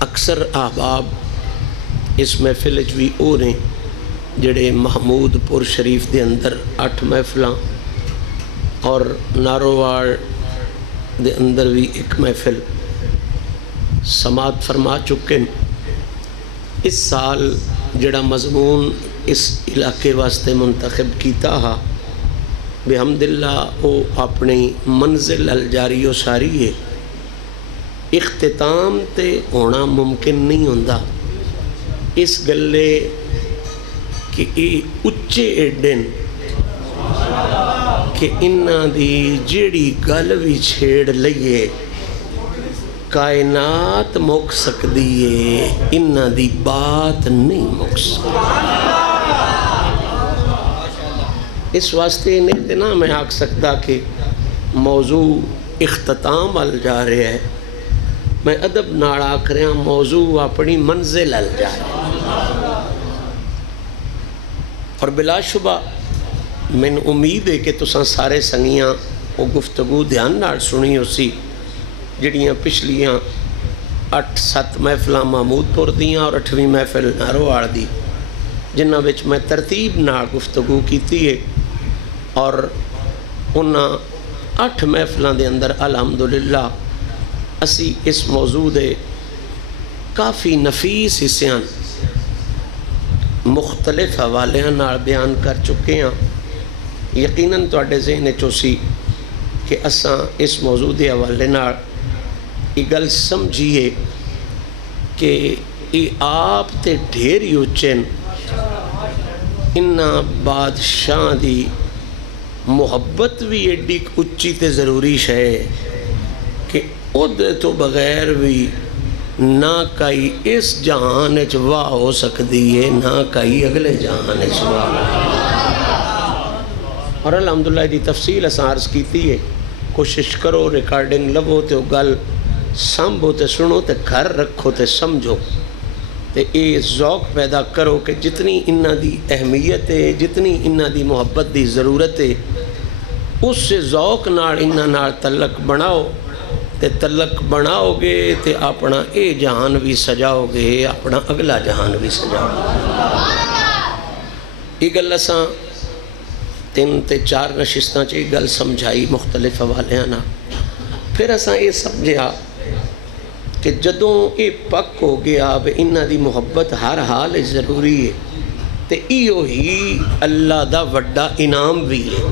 اکثر احباب اس محفل بھی او نے جڑے محمود پور شریف دے اندر 8 محفلاں اور ناروواڑ دے اندر بھی 1 محفل سماعت فرما چکے۔ اس سال جڑا مضمون اس علاقے واسطے منتخب کیتا ہا بحمداللہ وہ اپنی منزل الجاری و ساری ہے۔ اختتام تے ہونا ممکن نہیں ہوندا اس گلے کہ یہ اچے ایڈن کہ انہاں دی جیڑی گل بھی چھیڑ لئیے کائنات مک سکدی ہے، انہاں دی بات نہیں مک سکتی۔ اس واسطے نہیں تے نہ میں آکھ سکتا کہ موضوع اختتام ال جا رہے ہے، میں ادب نال آکھ رہا موضوع اپنی منزل ال جا رہے ہیں۔ اور بلا شبہ میں امید ہے کہ تساں سارے سنگیاں وہ گفتگو دھیان نال سنی ہو سی جڑیاں پچھلیاں 8-7 محفلاں محمود پور دیاں اور 8ویں محفل ناروواڑ دی جنہاں وچ میں ترتیب نال گفتگو کیتی ہے۔ اور انہاں 8 محفلاں دے اندر الحمدللہ اسی اس موضوع دے کافی نفیس حصیاں مختلف حوالیاں نال بیان کر چکے ہیں۔ یقیناً تواڈے ذہن چوسی کہ اساں اس موضوع دے حوالے نال یہ گل سمجھیے کہ یہ آپ تے ڈھیر ہی اچن انہاں بادشاہ دی محبت بھی ایڈی اچھی تے ضروری ہے کہ اودے تو بغیر بھی نہ کئی اس جہان وچ واہ ہو سکتی ہے نہ کئی اگلے جہان وچ واہ۔ اور الحمدللہ دی تفصیل اساں عرض کیتی ہے، کوشش کرو ریکارڈنگ لو تے گل سنبھو تے سنو تے گھر رکھو تے سمجھو تے اے ذوق پیدا کرو کہ جتنی انہاں دی اہمیت ہے، جتنی انہاں دی محبت دی ضرورت ہے، اس سے ذوق نال انہاں نال تعلق بناؤ تے تعلق بناؤ گے تے اپنا اے جہان بھی سجاؤ گے، اپنا اگلا جہان بھی سجاؤ گے۔ یہ گل اساں 3-4 نشستاں چ یہ گل سمجھائی مختلف حوالیاں نا۔ پھر اساں یہ سمجھا کہ جدوں یہ پک ہو گیا اب انہاں دی محبت ہر حال ضروری ہے تے ایو ہی اللہ دا وڈا انعام بھی ہے۔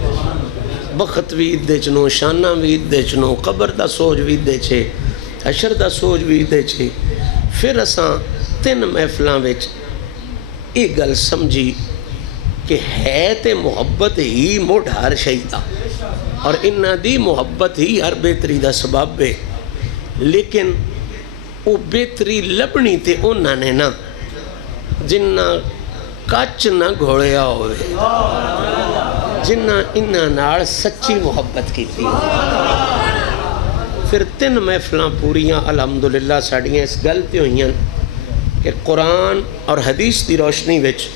بخت بھی دے چنو، شانہ بھی دے چنو، قبر دا سوچ بھی دے چھے، حشر دا سوچ بھی دے چھے۔ پھر اساں 3 محفلاں وچ یہ گل سمجھی کہ ہے تے محبت ہی مڑ ہر شہیدہ اور انہاں دی محبت ہی ہر بہتری دا سبب ہے، لیکن وہ بہتری لبنی تے انہاں نے نا جنہ کچ نہ گھوڑیا ہوئے، جنہ انہاں نال سچی محبت کی تھی۔ پھر 3 محفلاں پوریاں الحمدللہ ساڑیاں اس گلتے ہوئیں کہ قرآن اور حدیث دی روشنی وچ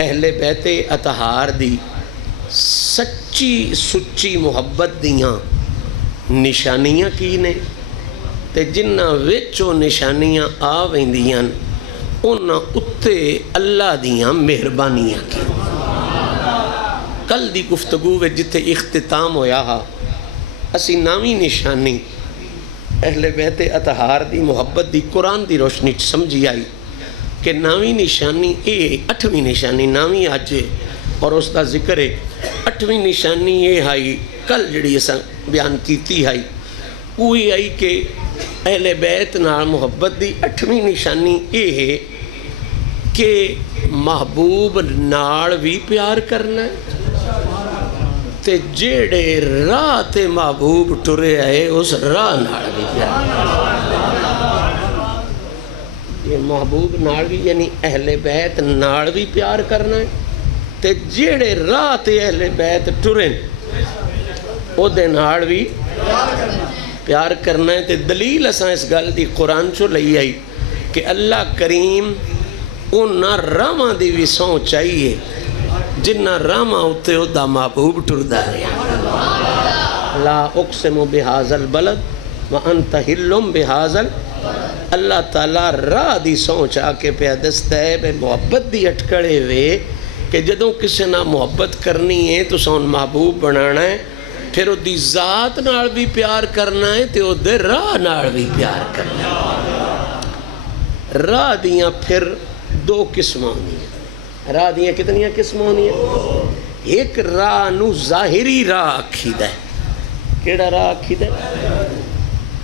اہل بیت اطہار دی سچی سچی محبت دیاں نشانیاں کی نے تے جنہ وچوں نشانیاں آ ویندیاں انہاں اتے اللہ دیاں مہربانیاں کی۔ کل دی گفتگو وچ جتھے اختتام ہویا ہا اسی 9ویں نشانی اہل بیت اطہار دی محبت دی قرآن دی روشنی سمجھی آئی کہ 9ویں نشانی 8ویں نشانی 9ویں آج اور اس کا ذکر ہے۔ 8ویں نشانی یہ آئی کل جڑی اساں بیان کیتی آئی وہی آئی کہ اہل بیت نال محبت دی 8ویں نشانی یہ ہے کہ محبوب نال بھی پیار کرنا ہے تے جیڑے راہ تے محبوب ٹرے آئے اس راہ نال بھی پیار یہ محبوب نال بھی یعنی اہل بیت نال بھی پیار کرنا ہے تے جیڑے راہ تے اہل بیت ٹرے او دے نال بھی پیار کرنا ہے۔ تے دلیل اساں اس گل دی قرآن چو لئی آئی کہ اللہ کریم انہاں راہاں دی بھی سوں چاہیے جنہ راما ہوتے دا محبوب ٹردہ ہے۔ لا اقسم بہذا البلد وَأَنْتَ حِلٌّ بِهَذَا اللہ تعالیٰ راہ دی سوچ آکے پہ دستا ہے بے محبت دی اٹکڑے وے کہ جدوں کسے نہ محبت کرنی ہے تو سون محبوب بنانا ہے، پھر او دی ذات نال بھی پیار کرنا ہے تے او دے راہ نال بھی پیار کرنا ہے۔ راہ دیاں پھر دو قسم ہونی ہیں۔ راہ دیاں کتنی قسم ہونی ہیں؟ ایک راہ نو ظاہری راہ آکھیدہ ہے، کیڑا راہ آکھیدہ ہے؟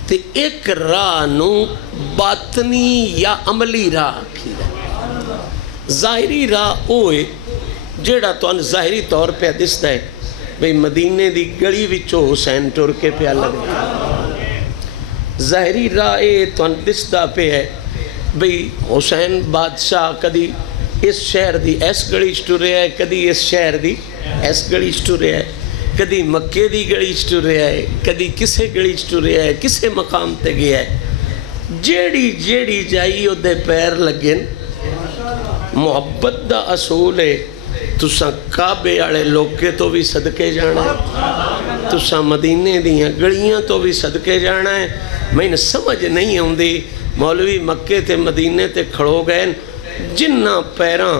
تے ایک راہ نو باطنی یا عملی راہ آکھیدہ ہے۔ ظاہری راہ ہوئے جیڑا تو ان ظاہری طور پہ دستا ہے بھئی مدینے دی گڑی وچو حسین ٹر کے پہ لگتا ہے۔ ظاہری راہ تو ان دستا پہ ہے بھئی حسین بادشاہ کدی اس شہر دی ایس گڑی ٹرے ہے، کدی اس شہر دی ایس گڑی ٹرے ہے، کدی مکے دی گڑی ٹرے ہے، کدی کسے گڑی ٹرے ہے، کسے مقام تے گیا ہے۔ جیڑی جیڑی جائی او دے پیر لگن۔ محبت دا اصول ہے تساں کعبے آڑے لوکے تو بھی صدقے جانا ہے، تساں مدینے دیاں گڑیاں تو بھی صدقے جانا ہے۔ میں سمجھ نہیں ہوں دی مولوی مکے تے مدینے تے کھڑو گئے جنہ پیراں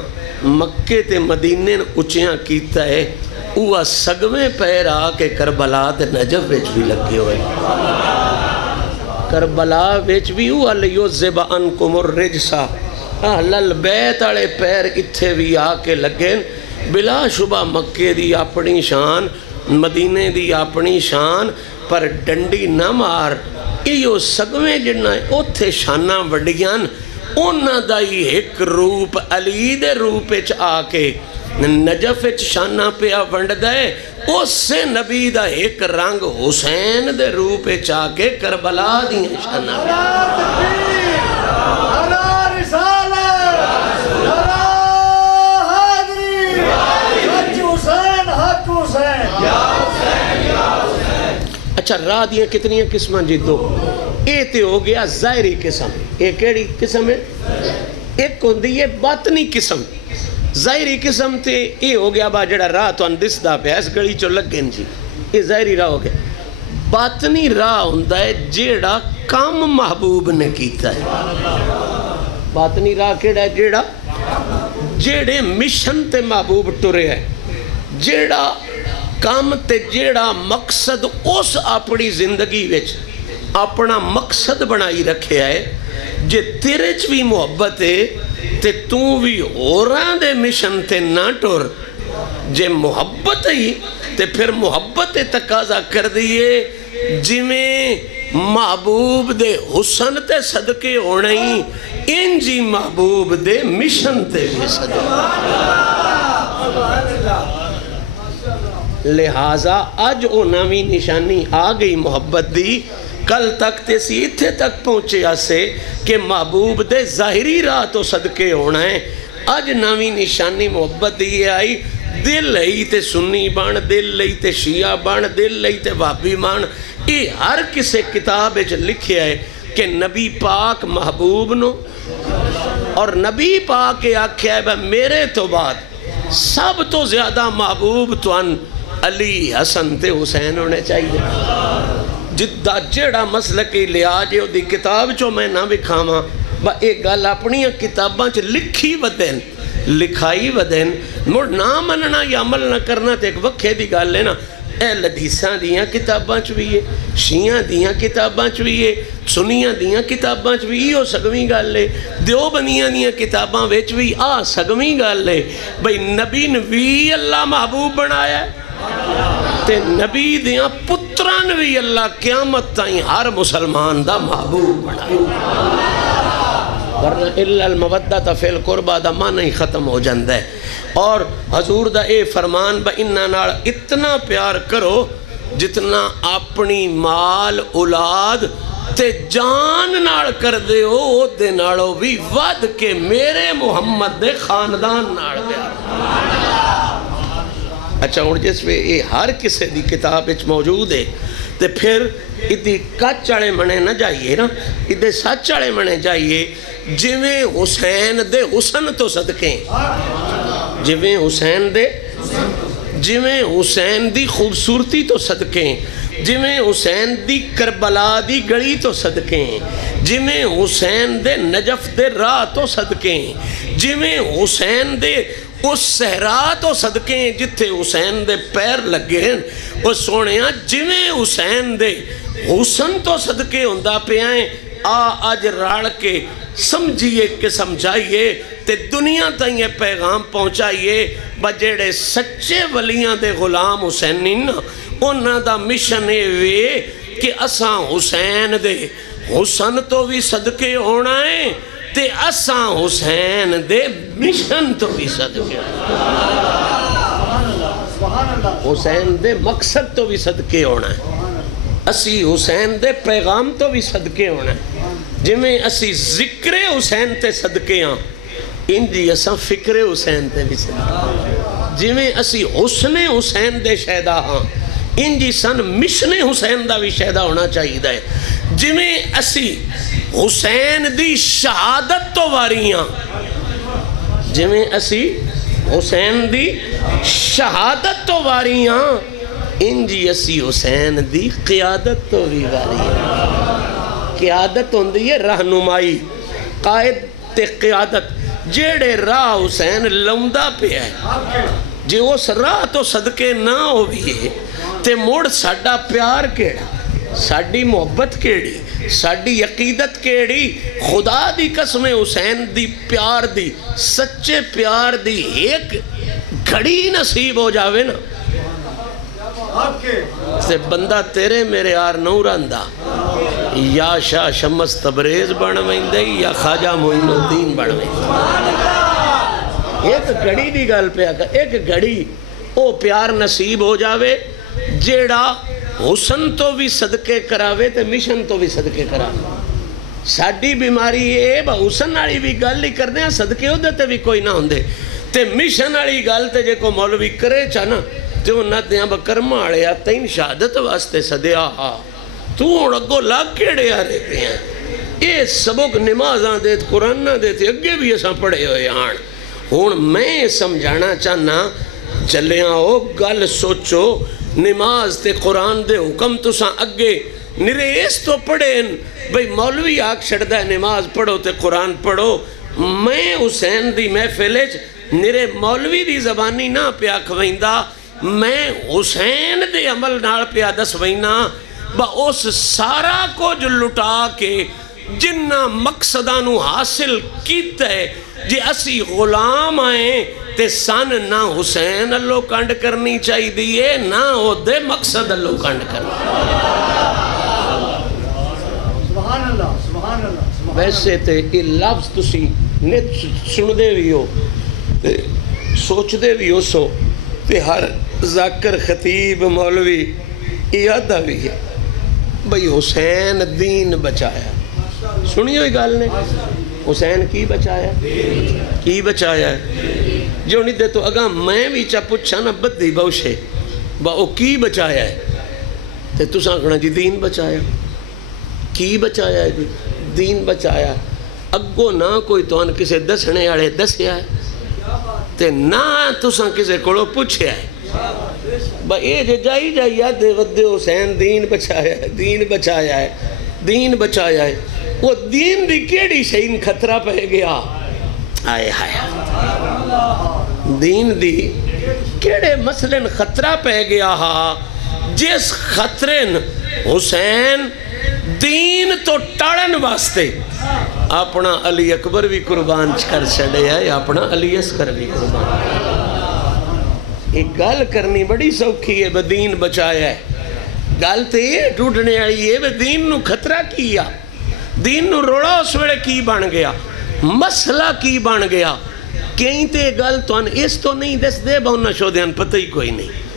مکے تے مدینے اچیاں کیتا ہے اوہ سگویں پیر آکے کربلا تے نجف ویچ بھی لگے ہوئے۔ کربلا ویچ بھی اوہ لیوزب انکم الرجسہ اہل البیت آڑے پیر اتھے بھی آکے لگیں۔ بلا شبہ مکے دی اپنی شان، مدینے دی اپنی شان، پر ڈنڈی نہ مار۔ ایو سگویں جنہ اتھے شانہ وڈیان انہ دائی ایک روپ علی دے روپ اچ آکے نجف اچ شانہ پہ ونڈ دے، اس سے نبی دا ایک رنگ حسین دے روپ اچ آکے کربلا دی شانہ پہ اچھا راہ دیا کتنی قسمیں جی دو؟ اے تے ہو گیا ظاہری قسم، اے کیڑی قسم ہے؟ ایک ہوندی ہے باطنی قسم۔ ظاہری قسم تے اے ہو گیا با جڑا راہ تو اندس دا پہ اس گڑی چو لگ گئن جی، اے ظاہری راہ ہو گیا۔ باطنی راہ ہوندہ ہے جیڑا کام محبوب نے کیتا ہے۔ باطنی راہ کیڑا ہے جیڑا جیڑے مشن تے محبوب ٹرے ہے، جیڑا کام تے جیڑا مقصد اس اپنی زندگی وچ اپنا مقصد بنائی رکھے ہے، جے تیرے چ بھی محبت ہے تے تو بھی اوراں دے مشن تے نہ ٹر۔ جے محبت ہی تے پھر محبت تقاضا کر دیئے جویں محبوب دے حسن تے صدقے ہونے ہی انجی محبوب دے مشن تے بھی صدقے۔ لہٰذا آج او نامی نشانی آگئی محبت دی، کل تک تیسی اتھے تک پہنچے آسے کہ محبوب دے ظاہری راہ تو صدقے ہونا ہے۔ آج نامی نشانی محبت دی آئی، دل لئی تے سنی بان، دل لئی تے شیعہ بان، دل لئی تے وابی بان۔ یہ ہر کسے کتاب اچھ لکھے ہے کہ نبی پاک محبوب نو اور نبی پاک آکھیا ہے میرے تو بعد سب تو زیادہ محبوب تو ان علی حسن تے حسین ہونے چاہیے۔ جدہ جیڑا مسلکی لیا جے دی کتاب چو میں نہ بکھاما با ایک گل اپنی کتاباں چ لکھی ودین لکھائی ودین مڑ نہ مننا یا عمل نہ کرنا تے ایک وقت دی گل ہے نا۔ اہل حدیثاں دیاں کتاباں چ بھی ہے، شیعہ دیاں کتاباں چ بھی ہے، سنیاں دیاں کتاباں چ بھی ہے، سگویں گل ہے، دیوبندیاں دیاں کتاباں وچ بھی سگویں گل ہے بھئی نبی نبی اللہ محبوب بنایا ہے تے نبی دیاں پتران بھی اللہ قیامت تائیں ہر مسلمان دا محبوب بنایا۔ ورنہ اللہ المودۃ فی القربہ دا معنی ہی ختم ہو جاندہ ہے۔ اور حضور دا اے فرمان با انہاں نال اتنا پیار کرو جتنا اپنی مال اولاد تے جان نال کر دے ہو، او دے نالو بھی ود کے میرے محمد دے خاندان نال پیار۔ اچھا ہوں جس میں یہ ہر کسے دی کتاب اچھ موجود ہے تے پھر ادھی کچ چڑے منے نہ جائیے نا، ادھے سچ چڑے منے جائیے جویں حسین دے حسن تو صدقیں، جویں حسین دی خوبصورتی تو صدقیں، جویں حسین دی کربلا دی گلی تو صدقے جویں حسین دے نجف دے راہ تو صدقے جویں حسین دے اس صحرا تو صدقے جتھے حسین دے پیر لگے وہ سونیاں جویں حسین دے حسن تو صدقے ہوندہ پہ آئیں آج راڑ کے سمجھئے کہ سمجھائیے تے دنیا تائیں یہ پیغام پہنچائیے بجیڑے سچے ولیاں دے غلام حسینین انہاں دا مشن وے کہ اساں حسین دے حسن تو بھی صدقے ہونا ہے تے اساں حسین دے مشن تو بھی صدقے حسین دے مقصد تو بھی صدقے ہونا ہے اسی حسین دے پیغام تو بھی صدقے ہونا ہے جمیں اسی ذکر حسین تے صدقے ہاں انجی اساں فکر حسین تے بھی صدقے جمیں اسی حسن حسین دے شہدہ ہاں انجی سن مشن حسین دا بھی شہدہ ہونا چاہیے دے جمیں اسی حسین دی شہادت تو واریاں جمیں اسی حسین دی شہادت تو واریاں انجی اسی حسین دی قیادت تو بھی واریاں قیادت ہوندی ہے رہنمائی قائد تے قیادت جیڑے راہ حسین لمدہ پہ ہے جے اس راہ تو صدقے نہ ہو بھی ہے تے موڑ ساڑا پیار کیڑا ساڑی محبت کیڑی ساڑی عقیدت کیڑی خدا دی قسم حسین دی پیار دی سچے پیار دی ایک گھڑی نصیب ہو جاوے نا سے بندہ تیرے میرے آر نو رہندہ یا شاہ شمس تبریز بڑھویں دے یا خواجہ معین الدین بڑھویں ایک گھڑی دی گل پہ آکا ایک گھڑی او پیار نصیب ہو جاوے جیڑا حسن تو بھی صدقے کراوے تے مشن تو بھی صدقے کراوے ساڑی بیماری یہ با حسن آلی بھی گل ہی کرنے ہیں صدقے ہو دیتے بھی کوئی نہ ہوندے تے مشن آلی گل تے جے کو مولوی کرے چانا تے وہ نہ دیاں بکرم آڑے یا تین شہادت واسطے صدیا ہاں تو اڑگو لاگ کیڑے آ رہے ہیں یہ سبق نمازاں دیت قرآن نہ دیتے اگے بھی ایسا پڑھے ہوئے آن ہون میں سمجھانا چاہنا چلیاں ہو گل سوچو نماز تے قرآن دے حکم تو ساں اگے نریس تو پڑھیں بھئی مولوی آگ شڑدہ ہے نماز پڑھو تے قرآن پڑھو میں حسین دی محفلج نرے مولوی دی زبانی نہ پیا کھوئندہ میں حسین دے عمل نال پیا دس وینا با اس سارا کو جو لٹا کے جنہ مقصدانو حاصل کیتا ہے جی اسی غلام آئیں تے سن نہ حسین اللہ کنڈ کرنی چاہی دیئے نہ ہو دے مقصد اللہ کنڈ کرنی ویسے تے یہ لفظ تسی نیت سن دے بھی ہو سوچ دے بھی ہو سو تے ہر ذاکر خطیب مولوی یادہ بھی ہے بھئی حسین دین بچایا سنی ہوئی گال نے حسین کی بچایا کی بچایا ہے جو نہیں دے تو اگاں میں بھی چا پچھا نا بدھی بوشے با او کی بچایا ہے تے تو سانکھنا جی دین بچایا کی بچایا ہے دین بچایا اگو نہ کوئی تو ان کسے دسنے آڑے دسیا ہے تے نہ تو سان کسے کڑو پوچھیا ہے با اے جے جائی جائی یاد دے ودے حسین دین بچایا ہے دین بچایا ہے دین بچایا ہے وہ دین دی کیڑی شہین خطرہ پہ گیا آئے آئے دین دی کیڑے مسئلن خطرہ پہ گیا ہا جس خطرن حسین دین تو ٹاڑن واسطے اپنا علی اکبر بھی قربان کر چھڑے ہے اپنا علی اصغر بھی قربان ایک گل کرنی بڑی سوکھی ہے دین بچایا ہے گل تے یہ ٹوٹنے آئی ہے دین نو خطرہ کیا دین نو روڑا اس وڑے کی بن گیا مسئلہ کی بن گیا کہیں تے گل تو ان اس تو نہیں دس دے باؤنا شو دے ان پتہ ہی کوئی نہیں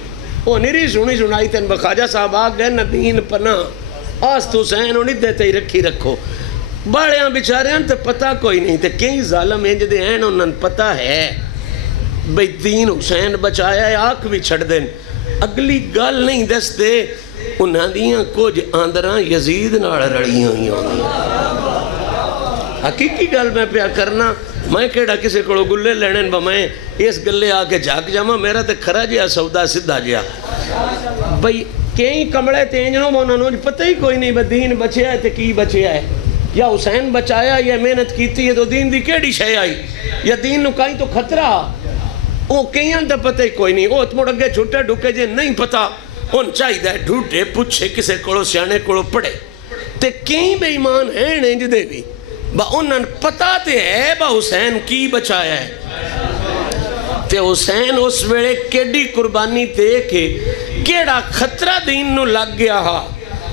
وہ نری سنی سنائی تین بخاجہ صاحب آگ گئے نا دین پناہ آس تو سین انہی دیتے ہی رکھی رکھو بڑے ہاں بچارے ہیں تے پتہ کوئی نہیں تے کہیں ظالم ہیں جدے ہیں انہوں نے پتہ ہے بھئی دین حسین بچایا ہے آنکھ بھی چھڑ دیں اگلی گل نہیں دس دے انہاں دیاں کچھ آندراں یزید نال رڑیاں ہوئی ہوندی حقیقی گل میں پیا کرنا میں کیڑا کسے کڑو گلے لینے با میں اس گلے آکے جھاک جاما میرا تے کھرا جیا سودا سدھا جیا بھئی کئی کمڑے تینجنوں میں انہوں نے پتہ ہی کوئی نہیں دین بچیا ہے تے کی بچیا ہے یا حسین بچایا یا محنت کیتی ہے تو دین دی کیڑی شے آئی یا دین نو کہیں تو خطرہ وہ کہیں تے پتہ ہی کوئی نہیں وہ مڑ اگے چھوٹے ڈھکے جے نہیں پتہ ان چاہیے ہے ڈھوٹے پوچھے کسے کولو سیانے کولو پڑھے تے کہیں بے ایمان ہیں نہیں جدے بھی با انہاں پتہ تے ہے با حسین کی بچایا ہے تے حسین اس ویڑے کیڑی قربانی تے کہ کیڑا خطرہ دین نو لگ گیا ہا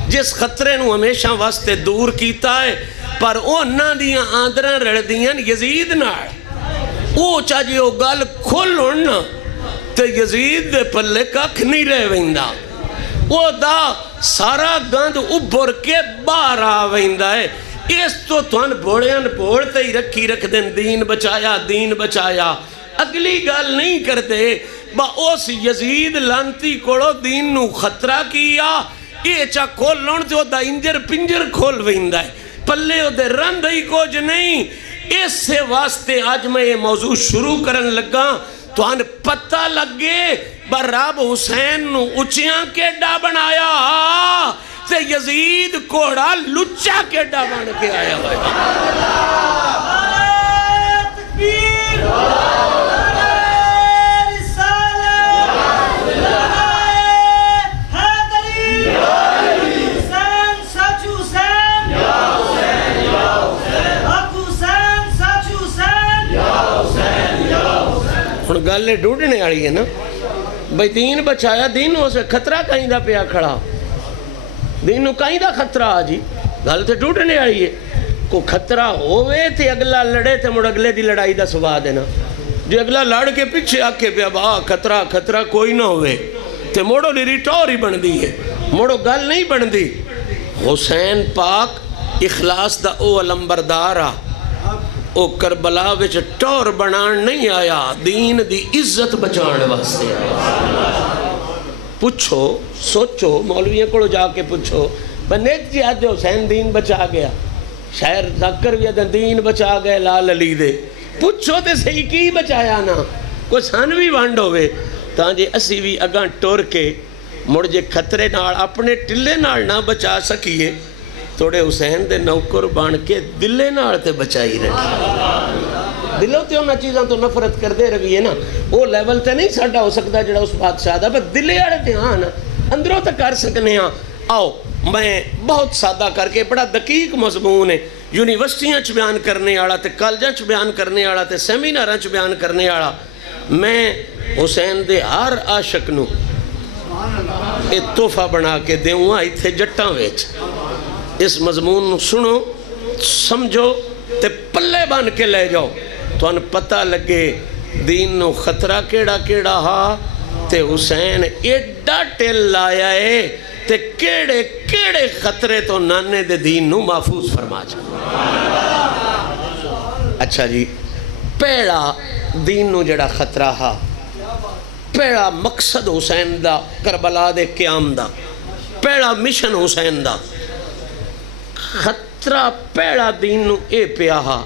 جس خطرے نو ہمیشہ واسطے دور کیتا ہے پر انہاں دیاں آندراں رڑ دیاں یزید نال او چاہیے او گل کھل اڑنا تے یزید دے پلے ککھ نہیں رہ ویندا وہ دا سارا گند ابھر کے باہر آ ویندا ہے اس تو تھن بھوڑیاں بھوڑتے ہی رکھی رکھ دین دین بچایا اگلی گل نہیں کرتے با اس یزید لانتی کوڑو دین نو خطرہ کیا یہ چا کھول لون تے دا انجر پنجر کھول ویندا ہے پلے او دے رند ہی کچھ نہیں اس سے واسطے آج میں یہ موضوع شروع کرن لگا تو ان پتہ لگے براب حسین نو اچیاں کیڈا بنایا تے یزید کوڑا لچا کیڈا بن کے آیا تکبیر گلے ڈوڑنے آڑی ہے نا بھئی دین بچایا دین ہو سے خطرہ کہیں دا پیا کھڑا دین نو کہیں دا خطرہ آجی گل تے ڈوڑنے آڑی ہے کو خطرہ ہوئے تے اگلا لڑے تے مڑ اگلے دی لڑائی دا سوا دینا جو اگلا لڑ کے پیچھے آکے پیا با خطرہ کوئی نہ ہوئے تے موڑو لیری ٹوری بن دی ہے موڑو گل نہیں بن دی حسین پاک اخلاص دا او علمبردارا او کربلا وچ ٹور بنان نہیں آیا دین دی عزت بچان واسطے پوچھو سوچو مولویوں کو جا کے پوچھو بنیت جی آج حسین دین بچا گیا شاعر ذکر بھی دین بچا گئے لال علی دے پوچھو تے صحیح کی بچایا نا کوئی سان بھی وانڈ ہوئے تاں جے اسی بھی اگاں ٹور کے مڑ جے خطرے نال اپنے ٹلے نال نہ بچا سکیے توڑے حسین دے نوکر بان کے دلے نال تے بچائی رہی دلوں تے انہاں چیزاں تو نفرت کر دے رہی ہے نا وہ لیول تے نہیں ساڑھا ہو سکتا جڑا اس بادشاہ دا بس دلے آڑے تے ہاں نا اندروں تے کر سکنے ہاں آؤ میں بہت سادہ کر کے بڑا دقیق مضمون ہے یونیورسٹیاں چ بیان کرنے آڑا تے کالجاں چ بیان کرنے آڑا تے سیمیناراں چ بیان کرنے آڑا میں حسین دے ہر عاشق نو ایک تحفہ بنا کے دیوں ہاں ایتھے جٹاں ویچ اس مضمون سنو سمجھو تے پلے بان کے لے جاؤ تو ان پتہ لگے دین نو خطرہ کیڑا ہا تے حسین ایڈا ٹیل لایا ہے تے کیڑے خطرے تو نانے دے دین نو محفوظ فرما جا اچھا جی پیڑا دین نو جڑا خطرہ ہا پیڑا مقصد حسین دا کربلا دے قیام دا پیڑا مشن حسین دا خطرہ پیڑا دین نو اے پیاہا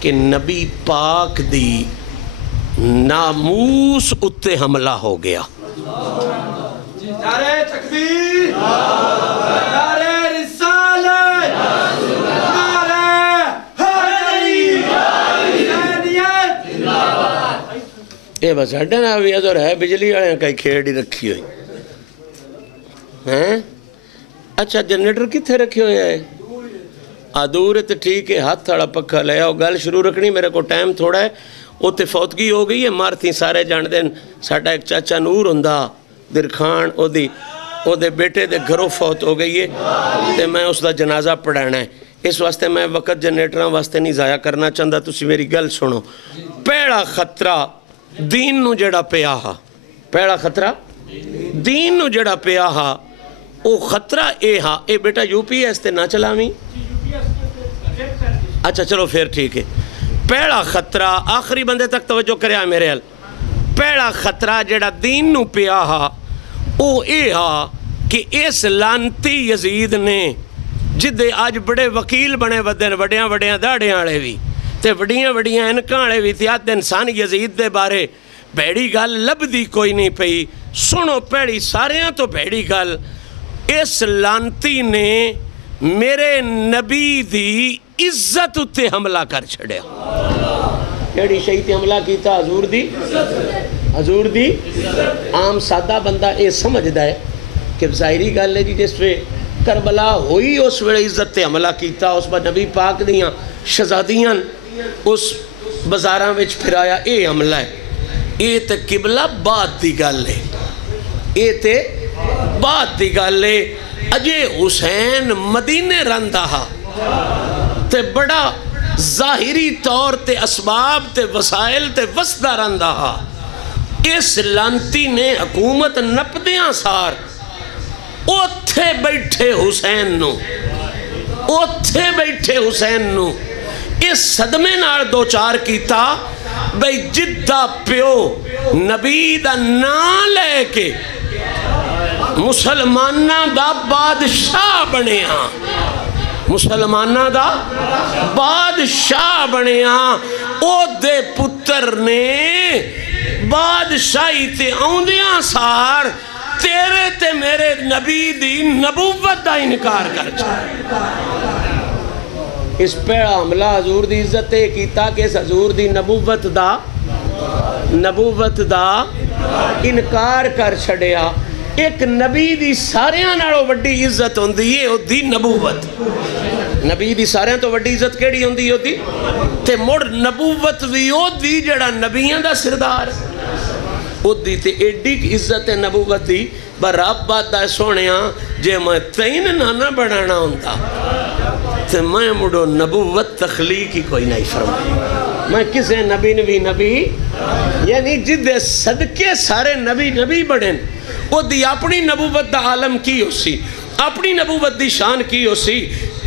کہ نبی پاک دی ناموس اتے حملہ ہو گیا نعرہ تکبیر نعرہ رسالت نعرہ حیدری حسینیت اے بس ہٹنا بھی ادھر ہے بجلی آئیں کئی کھیڑی رکھی ہوئی ہیں اچھا جنریٹر کتھے رکھی ہوئی ہے دور ہے تو ٹھیک ہے ہاتھ تھوڑا پکھا لے آؤ گل شروع رکھنی میرے کو ٹائم تھوڑا ہے وہ تے فوتگی ہو گئی ہے مارتیں سارے جان دیں ساڑھا ایک چاچا نور ہندہ درخان او دے بیٹے دے گھروں فوت ہو گئی ہے تے میں اس دا جنازہ پڑھانا ہے اس واسطے میں وقت جنریٹراں واسطے نہیں ضائع کرنا چاہتا تسی میری گل سنو پیڑا خطرہ دین نو جڑا پیاہا پیڑا خطرہ دین نو جڑا پیاہا او خطرہ اے ہا اے بیٹا یو پی ایس تے نہ چلاویں اچھا چلو پھر ٹھیک ہے پیڑا خطرہ آخری بندے تک توجہ کریا میرے حل پیڑا خطرہ جڑا دین نو پیا ہا او اے ہا کہ اس لانتی یزید نے جدے آج بڑے وکیل بنے ودن وڈیاں داڑیاں آڑے بھی تے وڈیاں انکاں آڑے بھی تیات انسان یزید دے بارے بیڑی گال لب دی کوئی نہیں پئی سنو پیڑی ساریاں تو پیڑی گل، اس لانتی نے میرے نبی دی عزت اتے حملہ کر چھڑیا. کیڑی شہی تے حملہ کیتا؟ حضور دی عام سادہ بندہ اے سمجھدا ہے کہ ظاہری گل ہے جی جس وے کربلا ہوئی اس ویلے عزت تے حملہ کیتا، اس پر نبی پاک دیاں شہزادیاں اس بازاراں وچ پھرایا، اے حملہ ہے. اے تے قبلہ بعد دی گل ہے، اے تے بعد دی گل ہے. اجے حسین مدینے رہندا ہا تے بڑا ظاہری طور تے اسباب تے وسائل تے وسدہ رہندا ہا. اس لانتی نے حکومت نپدیاں سار اوتھے بیٹھے حسین نو اس صدمے نال دوچار کیتا بھئی جدہ پیو نبی دا نام لے کے مسلمانہ دا بادشاہ بنیا او دے پتر نے بادشاہی تے آندیاں سار تیرے تے میرے نبی دی نبوت دا انکار کر چھڑا. اس پیڑا حملہ حضور دی عزت تے کیتا کہ اس حضور دی نبوت دا انکار کر چھڑیا. ایک نبی دی ساریاں نالوں وڈی عزت ہوندی ہے او دی نبوت. نبی دی ساریاں تو وڈی عزت کیڑی ہوندی ہوتی تے مڑ نبوت بھی او دی جڑا نبیاں دا سردار او دی تے ایڈی عزت نبوت دی براب بات دا سونیاں جے میں تین نانا بڑھانا ہوندا تے میں مڑو نبوت تخلیقی کوئی نہیں فرمائی. میں کسے نبی یعنی جدے صدقے سارے نبی بڑھیں او دی اپنی نبوت دا عالم کی ہو سی، اپنی نبوت دی شان کی ہو سی.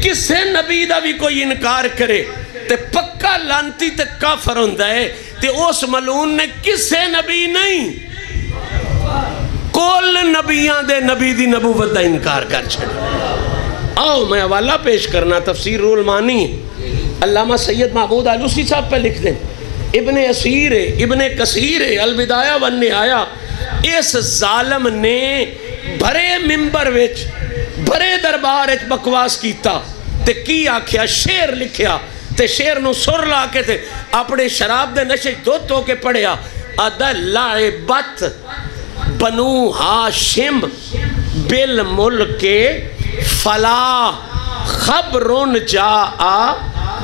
کسے نبی دا بھی کوئی انکار کرے تے پکا لانتی تے کافر ہوندہ ہے. تے اس ملعون نے کسے نبی نہیں کل نبیاں دے نبی دی نبوت دا انکار کر چھڑے. آؤ میں حوالہ پیش کرنا تفسیر روح المعانی علامہ سید محمود آلوسی صاحب پہ لکھ دیں. ابن اسیر ابن کثیر البدایہ والنہایہ اس ظالم نے بھرے ممبر وچ بھرے دربار وچ بکواس کیتا تے کی آکھیا شعر لکھیا تے شعر نو سر لا کے تے اپنے شراب دے نشے دو کے پڑھیا. ادا لعبت بنو ہاشم بالملک فلا خبرن جاء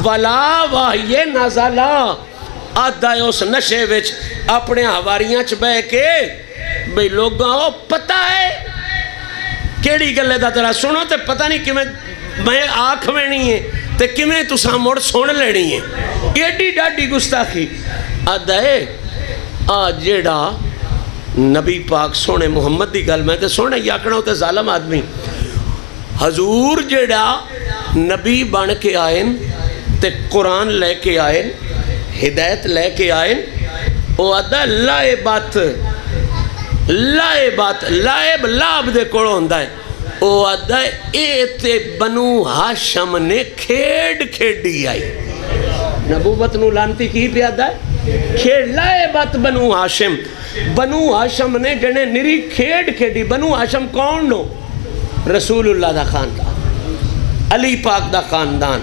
ولا وحی نزلا. ادا اس نشے وچ اپنے حواریاں چ بہ کے بھئی لوگاں پتہ ہے کیڑی گلے دا تیرا سنو تے پتہ نہیں کہ میں آنکھ میں نہیں ہے تے کمیں تساں موڑ سن لینی ہے. ایڈی ڈاڈی گستاخی. ادائے جیڑا نبی پاک سونے محمد دی گل میں تے سونے یاکڑا ہوتے ظالم آدمی حضور جیڑا نبی بن کے آئیں تے قرآن لے کے آئیں ہدایت لے کے آئیں او ادا لائبات لائب لاب دے کوڑ ہوندہ ہے. او ادا اے تے بنو ہاشم نے کھیڑی آئی. نبوت نو لانتی کی پہ ادا ہے کھیڑ لائبات بنو ہاشم نے جنے نری کھیڑی. بنو ہاشم کون نو؟ رسول اللہ دا خاندان، علی پاک دا خاندان.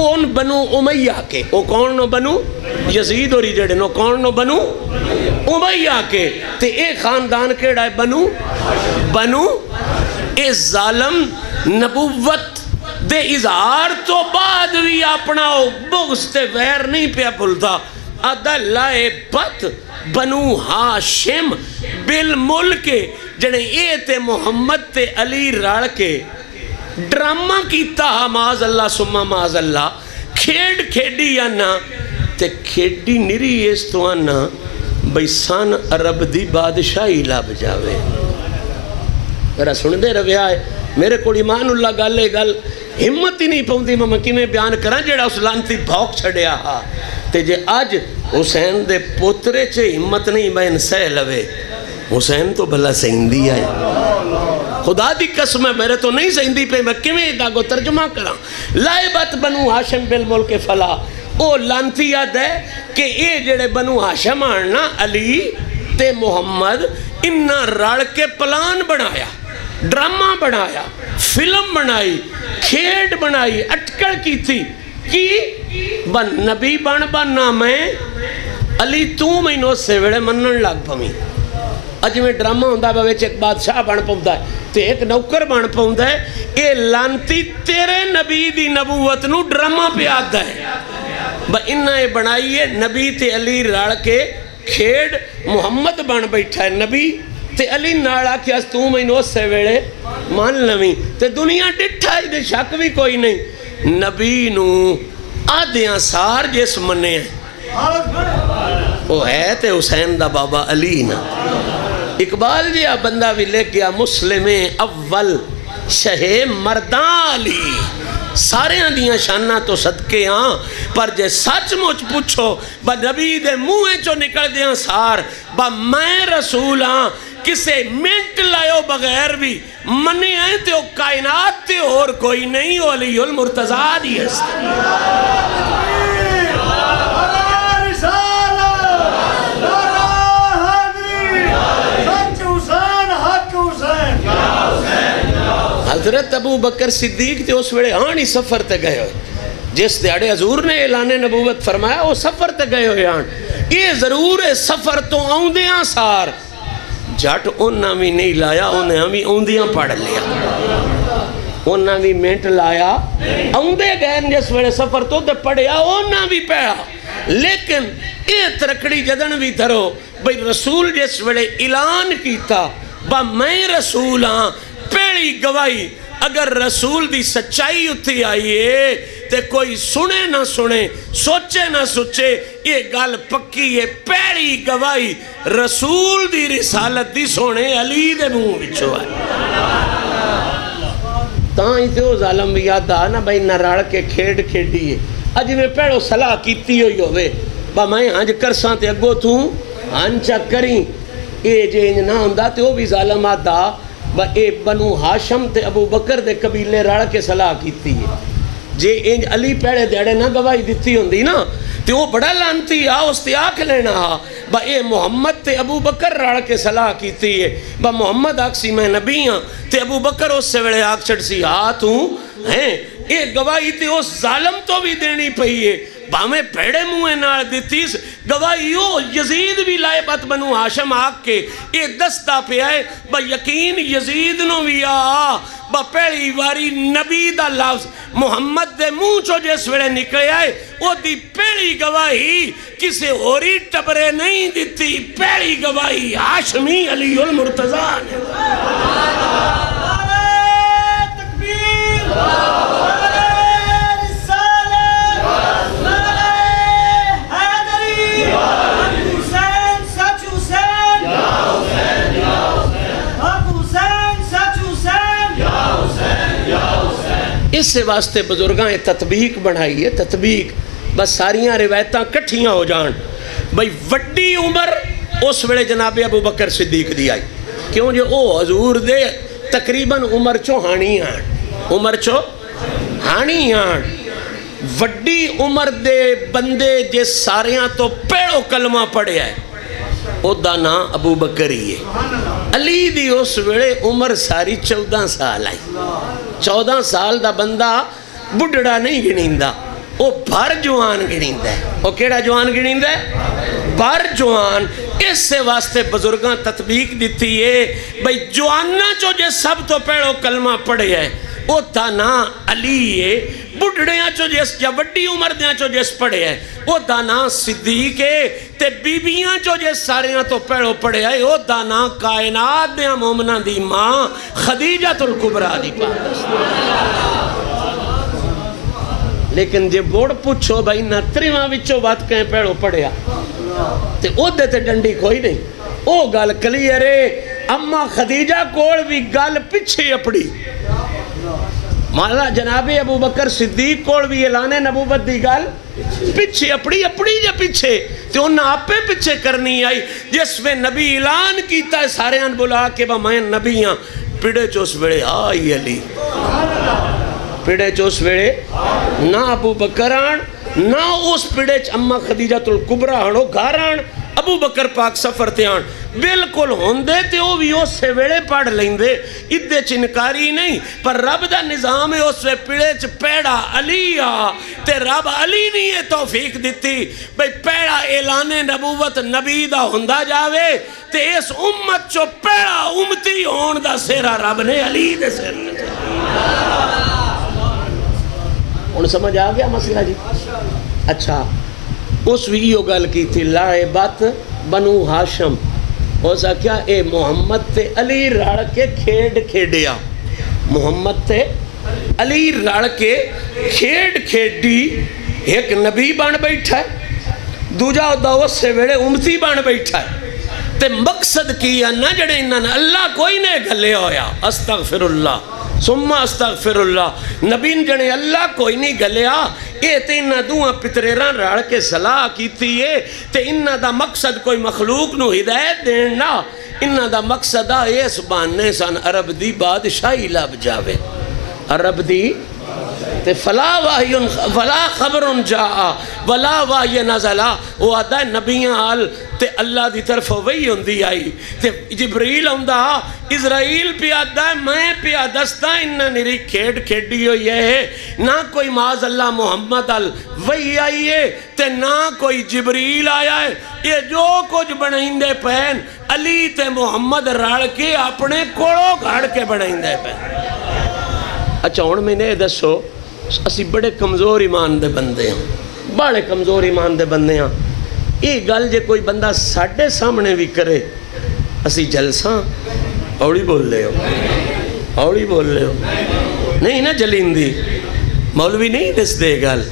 اون بنو امیہ کے او کون نو؟ بنو یزید اور جڑے نو کون نو؟ بنو امیہ کے. تے اے خاندان کیڑا ہے؟ بنو اے ظالم نبوت دے اظہار تو بعد بھی اپنا بغض تے ویر نہیں پیا بھولتا. ادا لائبت بنو ہاشم بالملک جڑے اے تے محمد تے علی رڑ کے ڈرامہ کیتا معاذ اللہ سمہ معاذ اللہ. کھیڑی آنا تے کھیڑی نری اس تو آنا بھئی سان عرب دی بادشاہی لب جاوے. میرا سن دے رویا ہے میرے کو ایمان اللہ گل ہمت ہی نہیں پاؤں دی میں کیویں بیان کراں جیڑا اس لانتی بھوک چھڑیا ہا. تے جے اج حسین دے پوترے چے ہمت نہیں بین سہ لوے. حسین تو بھلا سہندی آئے خدا دی قسم ہے میرے تو نہیں سہندی پہ میں کیویں داگو ترجمہ کراں. لائبت بنو ہاشم بالملک فلا. او لانتی یاد ہے کہ اے جڑے بنو ہاشم آنا علی تے محمد انہاں رڑ کے پلان بنایا، ڈرامہ بنایا، فلم بنائی، کھیڈ بنائی، اٹکڑ کی تھی کی بن نبی بن میں علی تو مینو سے وڑے منن لگ پمی۔ اج میں ڈرامہ ہوندہ ہے بویچ ایک بادشاہ بن پاؤندا ہے تے ایک نوکر بن پاؤندا ہے، اے لانتی تیرے نبی دی نبوت نو ڈرامہ پہ آتا ہے۔ با انہاں اے بنائیے نبی تے علی رڑ کے کھیڑ محمد بن بیٹھا ہے نبی تے علی ناڑا کیا تو مینو سے وڑے مان لویں تے دنیا ڈٹھا ہی دے شک بھی کوئی نہیں۔ نبی نو آدھیاں سار جس منے ہیں وہ ہے تے حسین دا بابا علی نا۔ اقبال جی بندہ بھی لے گیا مسلم اول شہ مردان علی، سارے دیاں شانہ تو صدقے ہاں پر جے سچ مچ پوچھو با نبی دے منہ چو نکل دیاں سار با میں رسول ہاں کسے منٹ لائیو بغیر بھی منی آئے تے وہ کائنات تے اور کوئی نہیں، علی المرتضیٰ دی ہستی۔ حضرت ابو بکر صدیق تے اس وڑے آنی سفر تے گئے ہوئے، جس دیاڑے حضور نے اعلان نبوت فرمایا وہ سفر تے گئے ہوئے آن، یہ ضرور ہے سفر تو آؤندیاں سار جٹ انہاں بھی نہیں لایا، انہاں بھی آؤندیاں پڑھ لیا، انہاں بھی منٹ لایا آؤندے گئے جس وڑے سفر تو دے پڑھیا انہاں بھی پڑھا، لیکن یہ ترکڑی جدن بھی دھرو بھئی رسول جس وڑے اعلان کیتا با میں رسول ہاں پیڑی گواہی اگر رسول دی سچائی اتھی آئیے تے کوئی سنے نہ سنے سوچے نہ سوچے یہ گل پکی ہے پیڑی گواہی رسول دی رسالت دی سونے علی دے منہ بچو ہے۔ تاں ہی تے وہ ظالم بھی یاد آنا بھائی نہ رڑ کے کھیڑ کھیڑی ہے اج میں پیڑو صلاح کیتی ہوئی ہوئے با میں ہنج کرساں تے اگو توں ہنچا کریں اے جے انج نہ ہوندہ تے وہ بھی ظالم آدھا با اے بنو ہاشم تے ابو بکر دے قبیلے رڑ کے صلاح کیتی ہے جے انج علی پیڑے دیڑے نہ گواہی دیتی ہوندی نا تے وہ بڑا لانتی اس تے آکھ لینا با اے محمد تے ابو بکر رڑ کے صلاح کیتی ہے با محمد آکسی میں نبی ہاں تے ابو بکر اس سے وڑے آکھ چھڑ سی تو ہیں اے گواہی تے اس ظالم تو بھی دینی پئی ہے باہمیں پیڑے موئے نار دیتیس گواہیو یزید بھی لائے بات بنو ہاشم آگ کے یہ دستہ پہ آئے با یقین یزید نو بھی با پیڑی واری نبی دا لفظ محمد دے منہ چو جس وڑے نکلے آئے وہ دی پیڑی گواہی کسے اوری ٹبرے نہیں دیتی پیڑی گواہی ہاشمی علی المرتضیٰ نے اس سے واسطے بزرگاں تطبیق بڑھائی ہے تطبیق بس ساریاں روایتاں کٹھیاں ہو جان بھئی وڈی عمر اس وڑے جناب ابو بکر صدیق دی آئی کیوں جو او حضور دے تقریباً عمر چو ہانی آن عمر چو ہانی آن وڈی عمر دے بندے جس ساریاں تو پیڑو کلمہ پڑے آئے او دانا ابو بکری ہے علی دی اس وڑے عمر ساری 14 سال آئی 14 سال دا بندہ بڑھڑا نہیں گنیندہ وہ بھر جوان گنیندہ ہے وہ کیڑا جوان گنیندہ ہے بھر جوان اس سے واسطے بزرگاں تطبیق دیتی ہے بھئی جوانہ چو جے سب تو پیڑو کلمہ پڑے ہے وہ دانا علی ہے بڑھڑیاں چو جیس یا وڈی عمر دیاں چو جیس پڑے ہے وہ دانا صدیق ہے تے بیبیاں چو جیس ساریاں تو پیڑو پڑے ہے وہ دانا کائنات دیاں مومنہ دی ماں خدیجہ الکبریٰ دی پاس لیکن جے بوڑ پوچھو بھائی نتریواں وچو بات کہیں پیڑو پڑیا تے او دیتے ڈنڈی کوئی نہیں او گال کلیئر ہے اما خدیجہ کوڑ بھی گال پچھے اپڑی مالا جناب ابو بکر صدیق کوڑ بھی اعلان نبوت دی گال پچھے اپڑی جا پچھے تو انہاں آپے پچھے کرنی آئی جس میں نبی اعلان کیتا ہے سارے ان بلا کے با میں نبی ہاں پیڑے چوس وڑے آئی علی پیڑے چوس وڑے نہ ابو بکران نہ اس پیڑے چ اما خدیجہ الکبریٰ ہنو گھاران ابو بکر پاک سفر تے آن بالکل ہوندے تے وہ بھی اس سے ویڑے پڑھ لیندے ادھے چنکاری نہیں پر رب دا نظام ہے اس سے پیڑے چ پیڑا علی آ تے رب علی نہیں ہے توفیق دیتی بھئی پیڑا اعلان نبوت نبی دا ہوندا جاوے تے اس امت چو پیڑا امتی ہون دا سیرا رب نے علی دے سیر نے ان سمجھ آ گیا مسئلہ جی اچھا اس بھی یہ گل کی تھی لعبت بنو ہاشم ہو سکیا اے محمد تے علی رڑ کے کھیڑ کھیڑیا محمد تے علی رڑ کے کھیڑ کھیڑی ایک نبی بان بیٹھا ہے دوجہ دعوت سے ویڑے امتی بان بیٹھا ہے تے مقصد کیا نہ جڑے انہاں اللہ کوئی نے گلے ہویا استغفر اللہ ثم استغفر اللہ نبین جنے اللہ کوئی نہیں گلیا اے تے انہا دوہاں پتریران رڑ کے صلاح کیتی ہے تے انہا دا مقصد کوئی مخلوق نو ہدایت دینا انہا دا مقصد ہے اس بانے سان عرب دی بادشاہی لب جاوے عرب دی تے فلا خبر جاء ولا واہی نزلا وہ آدھا ہے نبیاں آل تے اللہ دی طرف وہی ہوندی آئی تے جبریل ہوندہ اسرائیل پہ آدھا ہے میں پہ آدھستا انہا نری کھیڑ کھیڑی ہوئی ہے نہ کوئی معاذ اللہ محمد آل وہی آئی ہے تے نہ کوئی جبریل آیا ہے یہ جو کچھ بنائیں دے پہن علی تے محمد رڑ کے اپنے کوڑوں گھڑ کے بنائیں دے پہن اچھا ہون میں نے دسو اسی بڑے کمزور ایمان دے بندے ہیں بڑے کمزور ایمان دے بندے ہیں یہ گل جے کوئی بندہ ساڑھے سامنے بھی کرے اسی جلساں اوڑی بول لے ہو اوڑی بول لے ہو نہیں نا جلیندی مولوی نہیں دس دے گل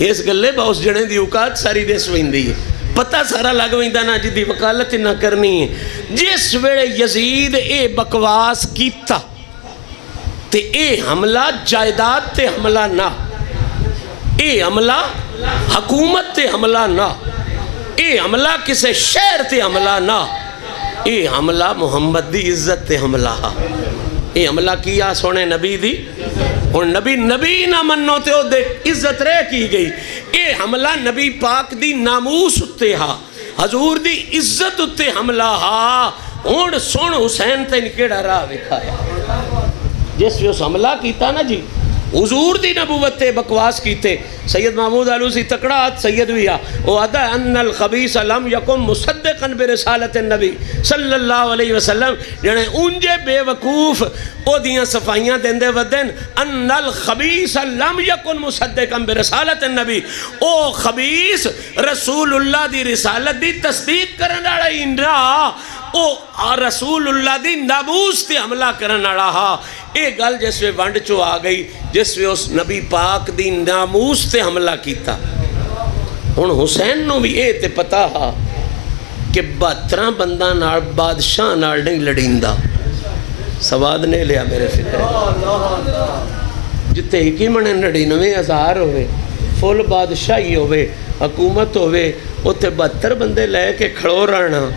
اس گلے با اس جنے دی اوقات ساری دس ویندی ہے پتہ سارا لگ ویندہ نا جدی وکالت نہ کرنی ہے جس ویڑے یزید اے بکواس کیتا تے اے حملہ جائیداد تے حملہ نہ اے حملہ حکومت تے حملہ نہ اے حملہ کسے شہر تے حملہ نہ اے حملہ محمد دی عزت تے حملہ اے حملہ کیا سونے نبی دی اور نبی نہ منو تے او دے عزت رہ کی گئی اے حملہ نبی پاک دی ناموس اتے ہا حضور دی عزت اتے حملہ ہا اور سن حسین تے نکیڑا راہ بکھایا جس بھی اس حملہ کیتا نا جی حضور دی نبوت تے بکواس کیتے سید محمود علوسی تکڑات سید ویا وہ آدھا ہے ان الخبیث لم یکم مصدقا برسالت النبی صلی اللہ علیہ وسلم یعنی انجے بے وقوف او دیاں صفائیاں دیندے ودن ان الخبیث لم یکن مصدقا برسالت النبی او خبیث رسول اللہ دی رسالت دی تصدیق کرنا رہا اندرا او رسول اللہ دی ناموس تے حملہ کرنا رہا اے گل جس میں ونڈ چو آ گئی جس میں اس نبی پاک دی ناموس تے حملہ کیتا ان حسین نو بھی اے تے پتا ہا کہ 72 بندہ نار بادشاہ نار نہیں لڑیندہ سواد نے لیا میرے فکر جتے ہی کی منے 99,000 ہوئے فل بادشاہی ہوئے حکومت ہوئے اتے 72 بندے لے کے کھڑو رہنا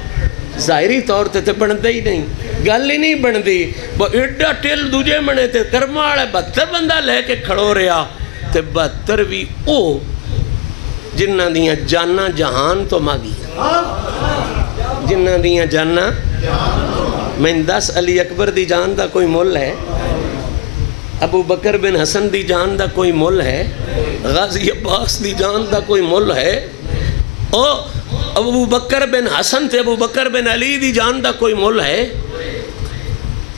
ظاہری طور تے بندے ہی نہیں گل ہی نہیں بندی وہ ایڈا ٹیل دوجے منے تے کرماڑے 72 بندہ لے کے کھڑو رہا تے 72 بھی او جنہ دیاں جانا جہان تو ماگی جنہ دیاں جانا میں 10 علی اکبر دی جان دا کوئی مول ہے ابو بکر بن حسن دی جان دا کوئی مول ہے غازی عباس دی جان دا کوئی مول ہے او ابو بکر بن حسن تے ابو بکر بن علی دی جان دا کوئی مول ہے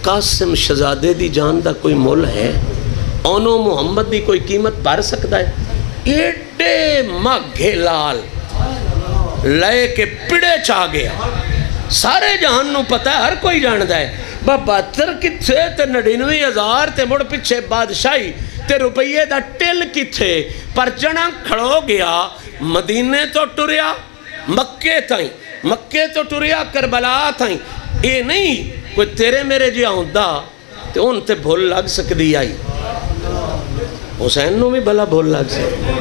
قاسم شہزادے دی جان دا کوئی مول ہے اونو محمد دی کوئی قیمت بھر سکتا ہے ایڈے مگھے لال لے کے پڑے چاہ گیا سارے جہان نو پتہ ہے ہر کوئی جاندہ ہے 72 کتھے تے 99,000 تے مڑ پچھے بادشاہی تے روپیے دا ٹل کتھے پر جنہ کھڑو گیا مدینے تو ٹریا مکے تو ٹریا کربلا تھائیں اے نہیں کوئی تیرے میرے جی آؤندہ تے ان تے بھول لگ سکتی آئی حسین نو بھی بھلا بھول لگ سکتی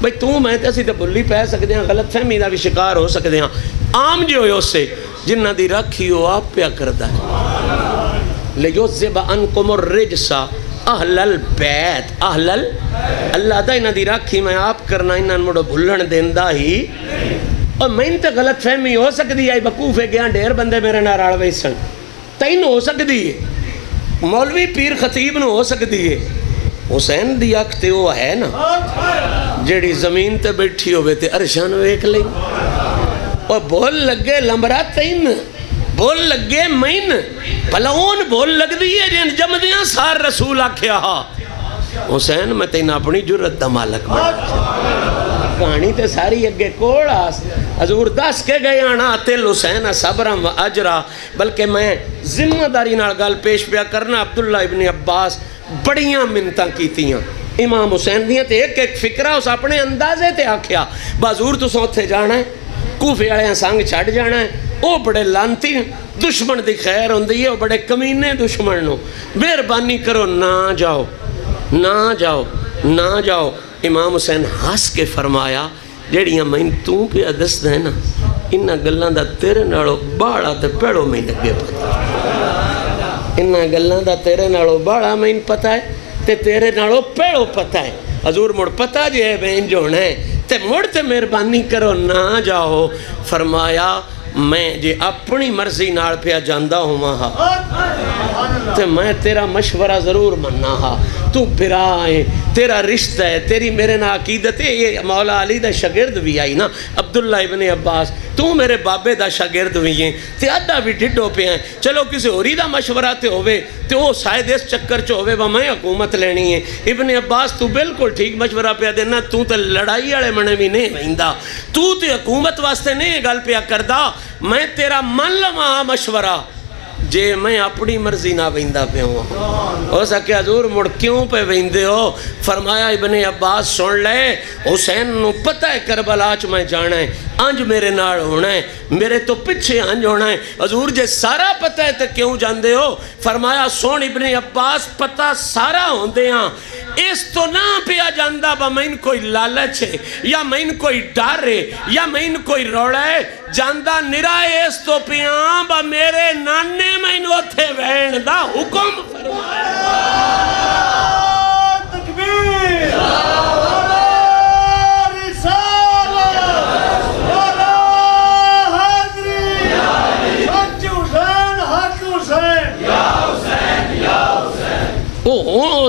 بھئی تو میں تے اسی تے بھلی پہ سکتے ہیں غلط فہمی دا بھی شکار ہو سکتے ہیں عام جو ہوئے اس سے جنہ دی رکھی ہو آپ پیا کردہ ہے لیوزب انکم الرجسا اہل البیت اللہ دا انہ دی رکھی میں آپ کرنا انہ مڑو بھلن دیندہ ہی اور میں تے غلط فہمی ہو سکتی ہے بکوفے گیا ڈھیر بندے میرے نال رل ویسن تین ہو سکتی ہے مولوی پیر خطیب نو ہو سکتی ہے حسین دی اکھ تے وہ ہے نا جیڑی زمین تے بیٹھی ہوئے تے عرشان ویکھ لیں اور بول لگے لمبرا تین بول لگے مین پلون بول لگ دی ہے جن جمدیاں سار رسول آکھیا حسین میں تین اپنی جرت دا مالک بنا کہانی تے ساری اگے کوڑ آس حضور دس کے گئے آنا تل حسین صبرم و اجرا بلکہ میں ذمہ داری نال گل پیش پیا کرنا عبداللہ ابن عباس بڑیاں منتاں کیتیاں امام حسین دیاں تے ایک ایک فکرہ اس اپنے اندازے تے آکھیا بازور تو سوتھے جانا ہے کوفے آڑے سانگ چھڑ جانا ہے او بڑے لانتی دشمن دی خیر ہوندی ہے او بڑے کمینے دشمن نو مہربانی کرو نہ جاؤ نہ جاؤ نہ جاؤ امام حسین ہنس کے فرمایا جیڑیاں میں تو پہ دس دے نا انہا گلاں دا تیرے نالو باڑا تے پیڑو میں لگے پتا انہا گلاں دا تیرے نالو باڑا میں پتا ہے تے تیرے نالو پیڑو پتا ہے حضور مڑ پتا جی ہے بین جو ہے تے مڑ تے مہربانی کرو نہ جاؤ فرمایا میں جے اپنی مرضی نال پیا جاندہ ہوں وہاں تے میں تیرا مشورہ ضرور مننا ہا تو برائے تیرا رشتہ ہے تیری میرے نا عقیدت ہے یہ مولا علی دا شاگرد بھی آئی نا عبداللہ ابن عباس تو میرے بابے دا شاگرد بھی ہیں تے آدھا بھی ڈھڈو پہ ہیں چلو کسی ہوری دا مشورہ تے ہوئے تے وہ شاید اس چکر چو ہوئے وہ میں حکومت لینی ہے ابن عباس تو بالکل ٹھیک مشورہ پہ دینا تو تے لڑائی آڑے منے بھی نہیں ویندہ تو تے حکومت واسطے نہیں گل پہ کردہ میں تیرا من لما مشورہ جے میں اپنی مرضی نہ ویندہ پہ ہوں ہو سکے حضور مڑ کیوں پہ ویندے ہو فرمایا ابن عباس سن لے حسین نو پتہ ہے کربلا چ میں جانا ہے انج میرے نال ہونا ہے میرے تو پچھے انج ہونا ہے حضور جے سارا پتہ ہے تے کیوں جاندے ہو فرمایا سن ابن عباس پتہ سارا ہوندے ہاں اس تو نہ پیا جاندہ با میں کوئی لالچ ہے یا میں کوئی ڈر ہے یا میں کوئی روڑا ہے جاندہ نرائے اس تو پیاں با میرے نانے میں اوتھے وین دا حکم فرمایا تکبیر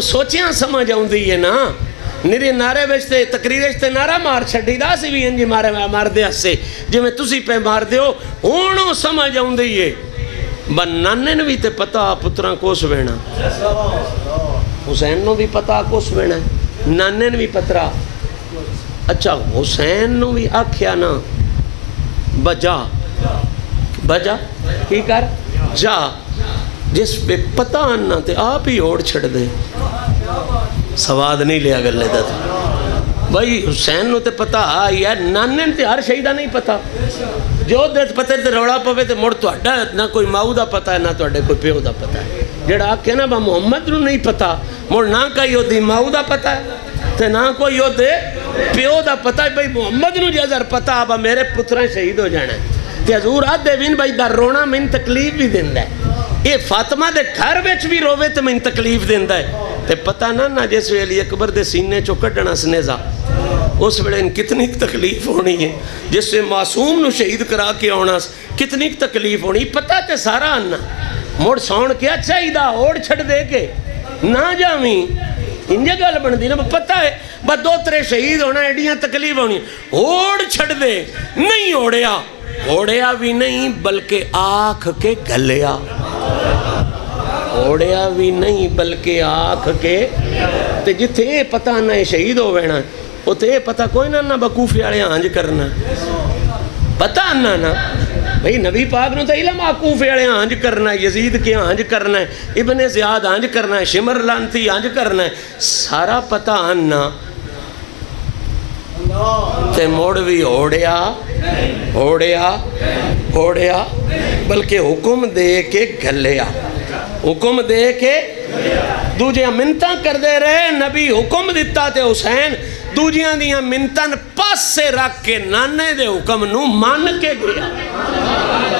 سوچیاں سمجھ آؤں دی ہے نا نری نعرے بچتے تقریرشتے نعرہ مار چھڑی دا سی بھی انجی مار دے سے جو میں تسی پہ مار دے ہو ہونوں سمجھ آؤں دی ہے بن نانے نے بھی تے پتا پتران کوس بینا حسین نو بھی پتا کوس بینا نانے نے بھی پترا اچھا حسین نو بھی آکھیا نا بجا بجا کی کر جا جس پہ پتہ آنا تے آپ ہی اوڑ چھڑ دے سواد نہیں لیا گر لیتا تھا بھائی حسین نو تے پتہ آئی ہے نانے تے ہر شہیدہ نہیں پتہ جو دیت پتہ تے روڑا پوے تے مڑ تو اڈا نہ کوئی ماؤ دا پتہ ہے نہ تو اڈے کوئی پیو دا پتہ ہے جڑا آکھے نا با محمد نو نہیں پتہ مڑ نہ کئی ہو دی ماؤ دا پتہ ہے تے نہ کوئی ہو دے پیو دا پتہ ہے بھائی محمد نو جیزر پتہ با میرے پتریں شہید ہو جانا ہے تے حضور آدھ دے وین بھائی دا رونا میں تکلیف بھی دیندہ ہے یہ فاطمہ دے گھر وچ بھی روے تے میں تکلیف دیندہ ہے تے پتہ نہ جس وے علی اکبر دے سینے چو کڈنا سنیزا اس ویلے ان کتنی تکلیف ہونی ہے جس سے معصوم نو شہید کرا کے ہونا کتنی تکلیف ہونی پتہ تے سارا آنا موڑ سون کیا چاہیدہ اوڑ چھڑ دے کے نہ جاویں انجے گل بن دی نا پتہ ہے با دو ترے شہید ہونا ایڈیاں تکلیف ہونی اوڑ چھڑ دے نہیں اوڑیا اوڑیا بھی نہیں بلکہ آنکھ کے گلیا اوڑیا بھی نہیں بلکہ آنکھ کے تے جتھے پتہ نہ شہید ہو وینا وہ تے پتہ کوئی نہ بکوفی آڑے آنج کرنا پتہ نہ بھئی نبی پاک نو تے علم آکوفی آڑے آنج کرنا ہے یزید کے آنج کرنا ہے ابن زیاد آنج کرنا ہے شمر لانتی آنج کرنا ہے سارا پتہ آنا تے موڑ بھی اوڑیا بلکہ حکم دے کے گھلیا حکم دے کے دوجیاں منتاں کر دے رہے نبی حکم دیتا تے حسین دوجیاں دیاں منتاں پاس سے رکھ کے نانے دے حکم نو مان کے گیا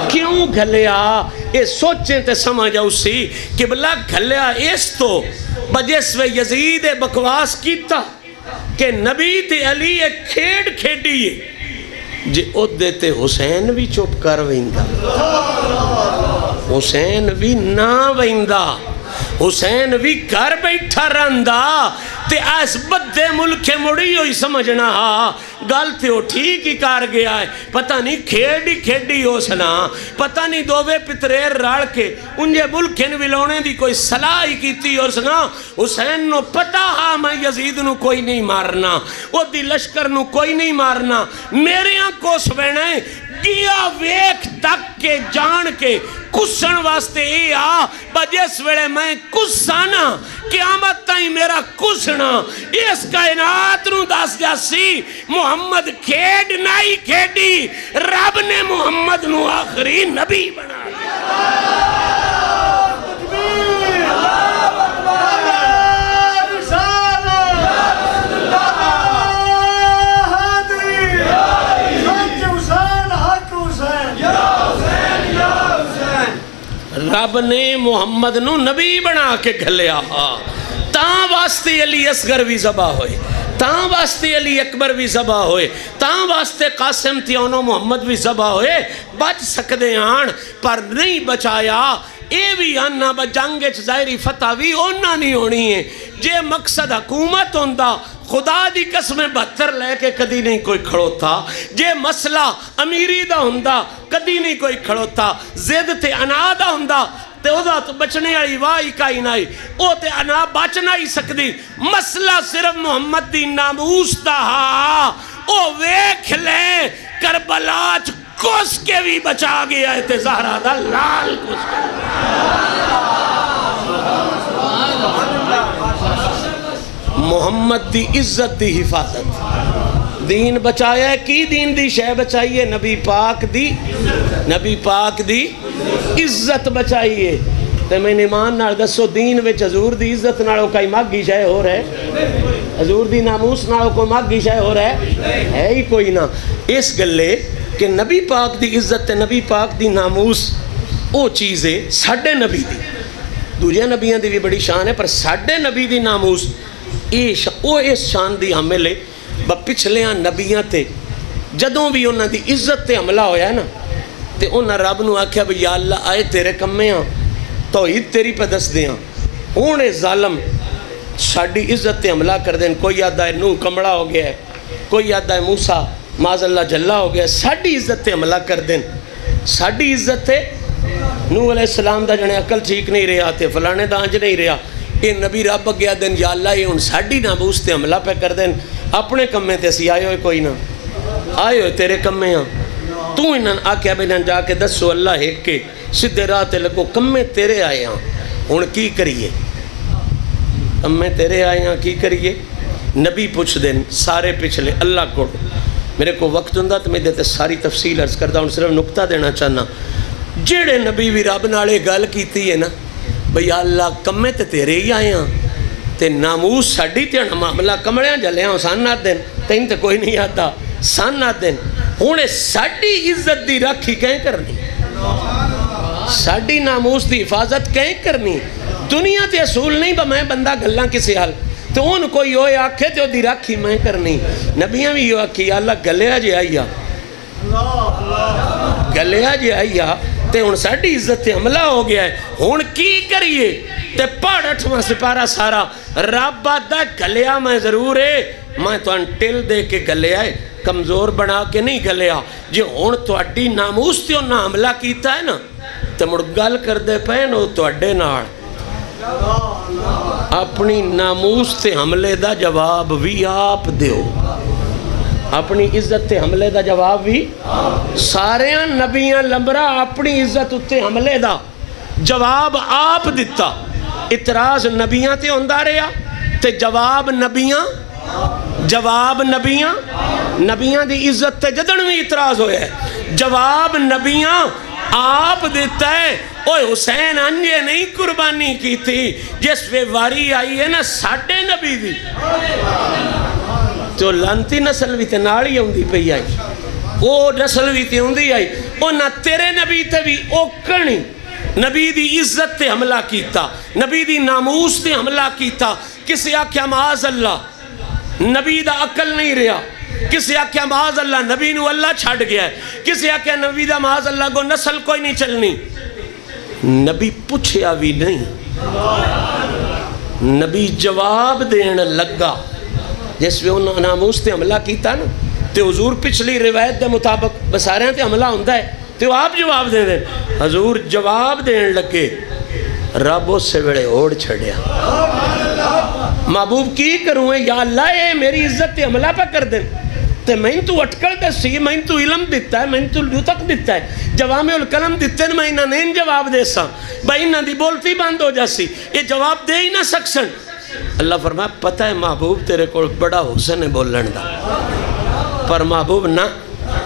کیوں گھلیا یہ سوچیں تے سمجھ آؤ سی کہ بلا گھلیا اس تو بجس وے یزید بکواس کیتا کہ نبی تے علی ایک کھیڑ کھیڑی ہے جے ادھے تے حسین بھی چپ کر ویندا، حسین بھی نہ ویندا، حسین بھی گھر بیٹھا رہندا تے اس بدے ملکے مڑی ہوئی سمجھنا گل تے وہ ٹھیک ہی کر گیا ہے، پتہ نہیں کھیڑی ہو سنا، پتہ نہیں دووے پتریر رڑ کے انجے ملکن ویلونے دی کوئی صلاح ہی کیتی ہو سنا۔ حسین نو پتہ میں یزید نو کوئی نہیں مارنا، وہ دی لشکر نو کوئی نہیں مارنا، میرے آنکھوں سوینے گیا ویک تک کے جان کے کسن واسطے اے بجس ویڑے میں کسانا قیامت تائیں میرا کسنا اس کائنات نو دس جاسی محمد کھیڑ نائی کھیڑی، رب نے محمد نو آخری نبی بنا رب نے محمد نو نبی بنا کے گھلیا تاں واسطے علی اصغر بھی ذبح ہوئے، تاں واسطے علی اکبر بھی ذبح ہوئے، تاں واسطے قاسم تیونو محمد بھی ذبح ہوئے، بچ سکدے آن پر نہیں بچایا۔ اے بھی آنا بجنگچ ظاہری فتح بھی اونا نہیں ہونی ہے، جے مقصد حکومت ہوندہ خدا دی قسم 72 لے کے کدی نہیں کوئی کھڑو تھا، جے مسئلہ امیری دا ہوندہ کدی نہیں کوئی کھڑو تھا، زد تے انا دا ہوندہ تے او دا تو بچنے آئی وائی کائی نائی، او تے انا بچنا ہی سکدی، مسئلہ صرف محمد دی ناموس دا او ویکھ لیں کربلاچ کس کے بھی بچا گیا ہے تے زہرہ دا لال کس کے محمد دی عزت دی حفاظت دین بچایا ہے کی دین دی شے بچائیے نبی پاک دی عزت بچائیے تے میں ایمان نال دسو دین وچ حضور دی عزت نالوں کئی ماگی شے ہو رہے حضور دی ناموس نالوں کوئی ماگی شے ہو رہے ہے ہی کوئی نہ اس گلے کہ نبی پاک دی عزت تے نبی پاک دی ناموس او چیزیں ساڑھے نبی دی دوجہ نبیان دی بھی بڑی شان ہے پر ساڑھے نبی دی ناموس او اس شان دی حملے با پچھلیاں نبیاں تے جدوں بھی انہاں دی عزت تے حملہ ہویا ہے نا تے انہاں رب نو آکھیا بھی یا اللہ آئے تیرے کمے ہاں توحید تیری پہ دس دیاں اونے ظالم ساڑھی عزت تے حملہ کر دیں کوئی یاد ہے نوح کمڑا ہو گیا ہے کوئی یاد ہے موسیٰ معاذ اللہ جلہ ہو گیا ہے ساڑھی عزت تے حملہ کر دیں ساڑھی عزت تے نوح علیہ السلام دا جنے عقل ٹھیک نہیں رہا تے فلانے دانج نہیں رہا یہ نبی رب گیا دن یا اللہ یہ ان ساڑھی ناموس تے حملہ پہ کر دیں اپنے کمیں تے سی آئے ہوئے کوئی نہ آئے ہوئے تیرے کمیں ہاں تو انہاں آکیا بینن جا کے دسو اللہ ایک کے سدھے رات لگو کمیں تیرے آئے ہاں ان کی کریے کمیں تیرے آئے ہاں کی کریے نبی پوچھ دیں سارے پچھلے اللہ کو میرے کو وقت ہوں تو میں دیتے ساری تفصیل عرض کردہ ہوں صرف نکتہ دینا چاہنا جیڑے نبی بھی رب نالے گل کیتی ہے نا بھئی اللہ کمیں تے تیرے ہی آئے ہاں تے ناموس ساڑھی تے معاملہ کمڑیاں جلے ہاں سان نہ دیں تین تے کوئی نہیں آتا سان نہ دیں ہونے ساڑھی عزت دی رکھی کہیں کرنی ساڑھی ناموس دی حفاظت کہیں کرنی دنیا تے اصول نہیں با میں بندہ گلاں کسی حال تو ان کوئی ہوئے آکھے تے دی رکھی میں کرنی نبیاں بھی یہ آکھی اللہ گلیا جے آئیا گلیا جے آئیا تے ان ساڑھی عزت تے حملہ ہو گیا ہے ہون کی کریے تے پاڑ 8واں سپارہ سارا رب آدھا گلیا میں ضرور ہے میں تو انٹل دے کے گلیا ہے کمزور بنا کے نہیں گلیا جے ہون تو اڈی ناموس تے انہا حملہ کیتا ہے نا تے مڑ گل کر دے پہنو تو اڈے ناڑ اپنی ناموس تے حملے دا جواب بھی آپ دیو اپنی عزت تے حملے دا جواب بھی سارے نبیاں لمبرا اپنی عزت تے حملے دا جواب آپ دیتا اتراز نبیاں تے ہوندہ رہا تے جواب نبیاں دی عزت تے جدن بھی اتراز ہویا ہے جواب نبیاں آپ دیتا ہے اوہ حسین انجے نہیں قربانی کی تھی جس پہ واری آئی ہے نا ساڑھے نبی دی تو لانتی نسل بھی تے ناڑی ہوندی پہی آئی او نسل بھی تے ہوندی آئی او نہ تیرے نبی تے بھی اوکڑنی نبی دی عزت تے حملہ کیتا نبی دی ناموس تے حملہ کیتا کسی آکھیا معاذ اللہ نبی دا عقل نہیں رہا کسی آکھیا معاذ اللہ نبی نو اللہ چھڑ گیا ہے، کسی آکھیا نبی دا معاذ اللہ کو نسل کوئی نہیں چلنی. نبی پوچھیا بھی نہیں، نبی جواب دین لگا. جس میں انہوں نے ناموس تے حملہ کیتا نا تے حضور پچھلی روایت دے مطابق بساریاں تے حملہ ہوندہ ہے تے وہ آپ جواب دے دیں. حضور جواب دین لگے، رب اس سے بڑے اوڑ چھڑیا. محبوب کی کروں ہے، یا اللہ اے میری عزت تے حملہ پہ کر دیں تے میں تو اٹکل دسی، میں تو علم دیتا ہے، میں تو لطق دیتا ہے، جوامع الکلم دیتے ہیں، میں انہاں نہیں جواب دے سا بھائی انہاں دی بولتی بند ہو جاسی، یہ جواب دے ہی نہ سکسن. اللہ فرمایا پتہ ہے محبوب تیرے کو بڑا حسن ہے بولن دا، پر محبوب نہ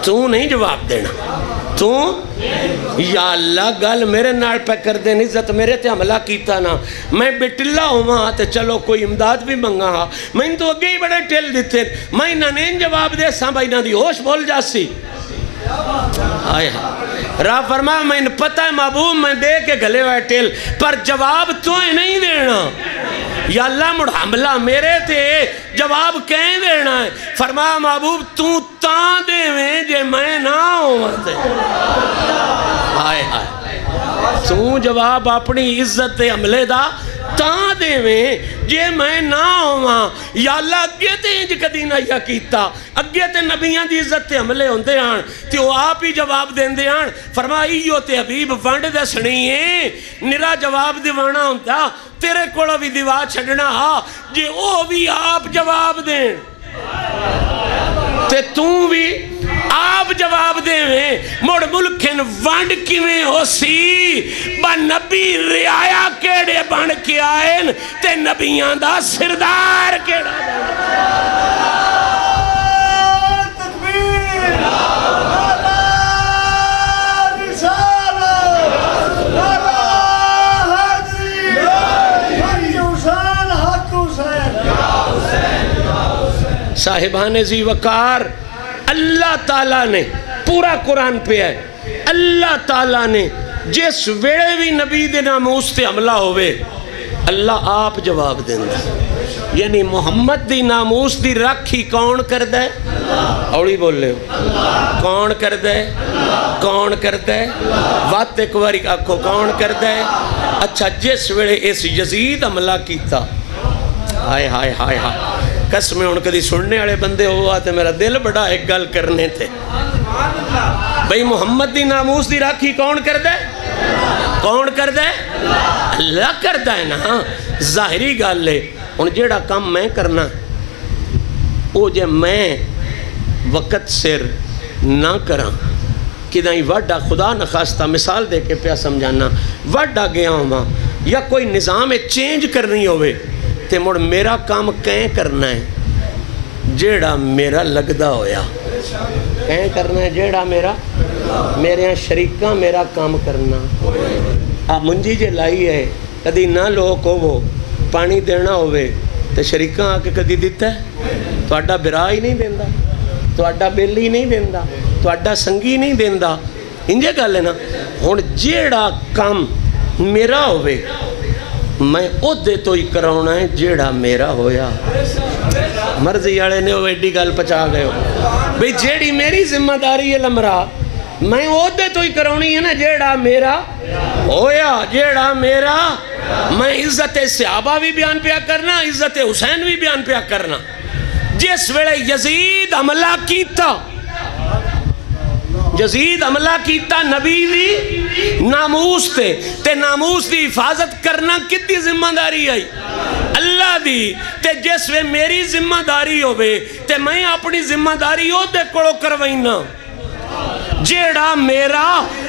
تو نہیں جواب دینا. تو یا اللہ گل میرے نال پہ کر دیں، عزت میرے تے حملہ کیتا نا، میں بٹلہ ہوا تے چلو کوئی امداد بھی منگا ہا، میں تو اگے ہی بڑے ٹیل دیتے، میں انہاں نہیں جواب دے ساں بھائی انہاں دی ہوش بول جاسی. آئے راہ فرما میں پتہ ہے محبوب میں دے کے گلے ہوئے ٹیل، پر جواب تو نہیں دینا. یا اللہ مڑ حملہ میرے تھے، جواب کہیں دینا ہے. فرمایا محبوب تو تاں دے میں جے میں نہ ہوں. آئے آئے تو جواب اپنی عزت حملے دا تاں دے میں جے میں نہ ہوں. یا اللہ اگے تے انج کدی نہ یا کیتا، اگے تے نبیان دی عزت تے حملے ہوندے آن تے وہ آپ ہی جواب دین دے آن. فرمائیو تے حبیب ونڈ دسنی ہے، نرا جواب دیوانا ہوندہ تیرے کوڑا بھی دیوا چھڑنا ہا جے او بھی آپ جواب دیں تے توں بھی آپ جواب دیں میں مڑ ملکن وانڈ کیویں ہو سی با نبی ریایا کیڑے بن کے آئین تے نبیان دا سردار کیڑا صاحبان ذی وقار. اللہ تعالیٰ نے پورا قرآن پہ ہے، اللہ تعالیٰ نے جس ویڑے بھی نبی دے ناموس تے حملہ ہوئے اللہ آپ جواب دیں گا. یعنی محمد دی ناموس دی رکھی کون کر دے؟ اوڑی بول لے ہو کون کر دے؟ کون کر دے؟ بات ایک باری آکھو کون کر دے؟ اچھا جس ویڑے اس یزید حملہ کیتا، ہائے ہائے ہائے ہائے قسمیں ان کدی سننے والے بندے ہوا تے میرا دل بڑا ایک گل کرنے تھے. بھئی محمد دی ناموس دی راکھی کون کر دے؟ کون کر دے؟ اللہ کر دے نا. ظاہری گل لے ان جیڑا کام میں کرنا او جے میں وقت سر نہ کرا کدھائی وڈا خدا نخواستہ مثال دے کے پیا سمجھانا وڈا گیا ہوں یا کوئی نظام چینج کرنی ہوئے تے مڑ میرا کام کہیں کرنا ہے جیڑا میرا لگدا ہویا. کہیں کرنا ہے جیڑا میرے یہاں شریکاں میرا کام کرنا. منجی جے لائی ہے کدی نہ لوگ ہو پانی دینا ہوئے تے شریکاں آکے کدی دیتا ہے تو اڈا برا ہی نہیں دیندہ، تو اڈا بل ہی نہیں دیندہ، تو اڈا سنگی نہیں دیندہ. انجے گل ہے نا. ہون جیڑا کام میرا ہوئے میں او دے تو ہی کراؤنا ہے جیڑا میرا ہویا. مرضی آڑے نے وہ ایڈی گل پچا گئے ہو بھئی جیڑی میری ذمہ داری ہے لمرا میں او دے تو ہی کراؤنی ہے نا جیڑا میرا ہویا. جیڑا میرا میں عزت صحابہ بھی بیان پیا کرنا، عزت حسین بھی بیان پیا کرنا. جس ویلے یزید حملہ کیتا، یزید حملہ کیتا نبی دی ناموس تے ناموس دی حفاظت کرنا کتی ذمہ داری آئی؟ اللہ دی. تے جس وے میری ذمہ داری ہوئے تے میں اپنی ذمہ داری ہو دے کڑو کروائینا. جیڑا میرا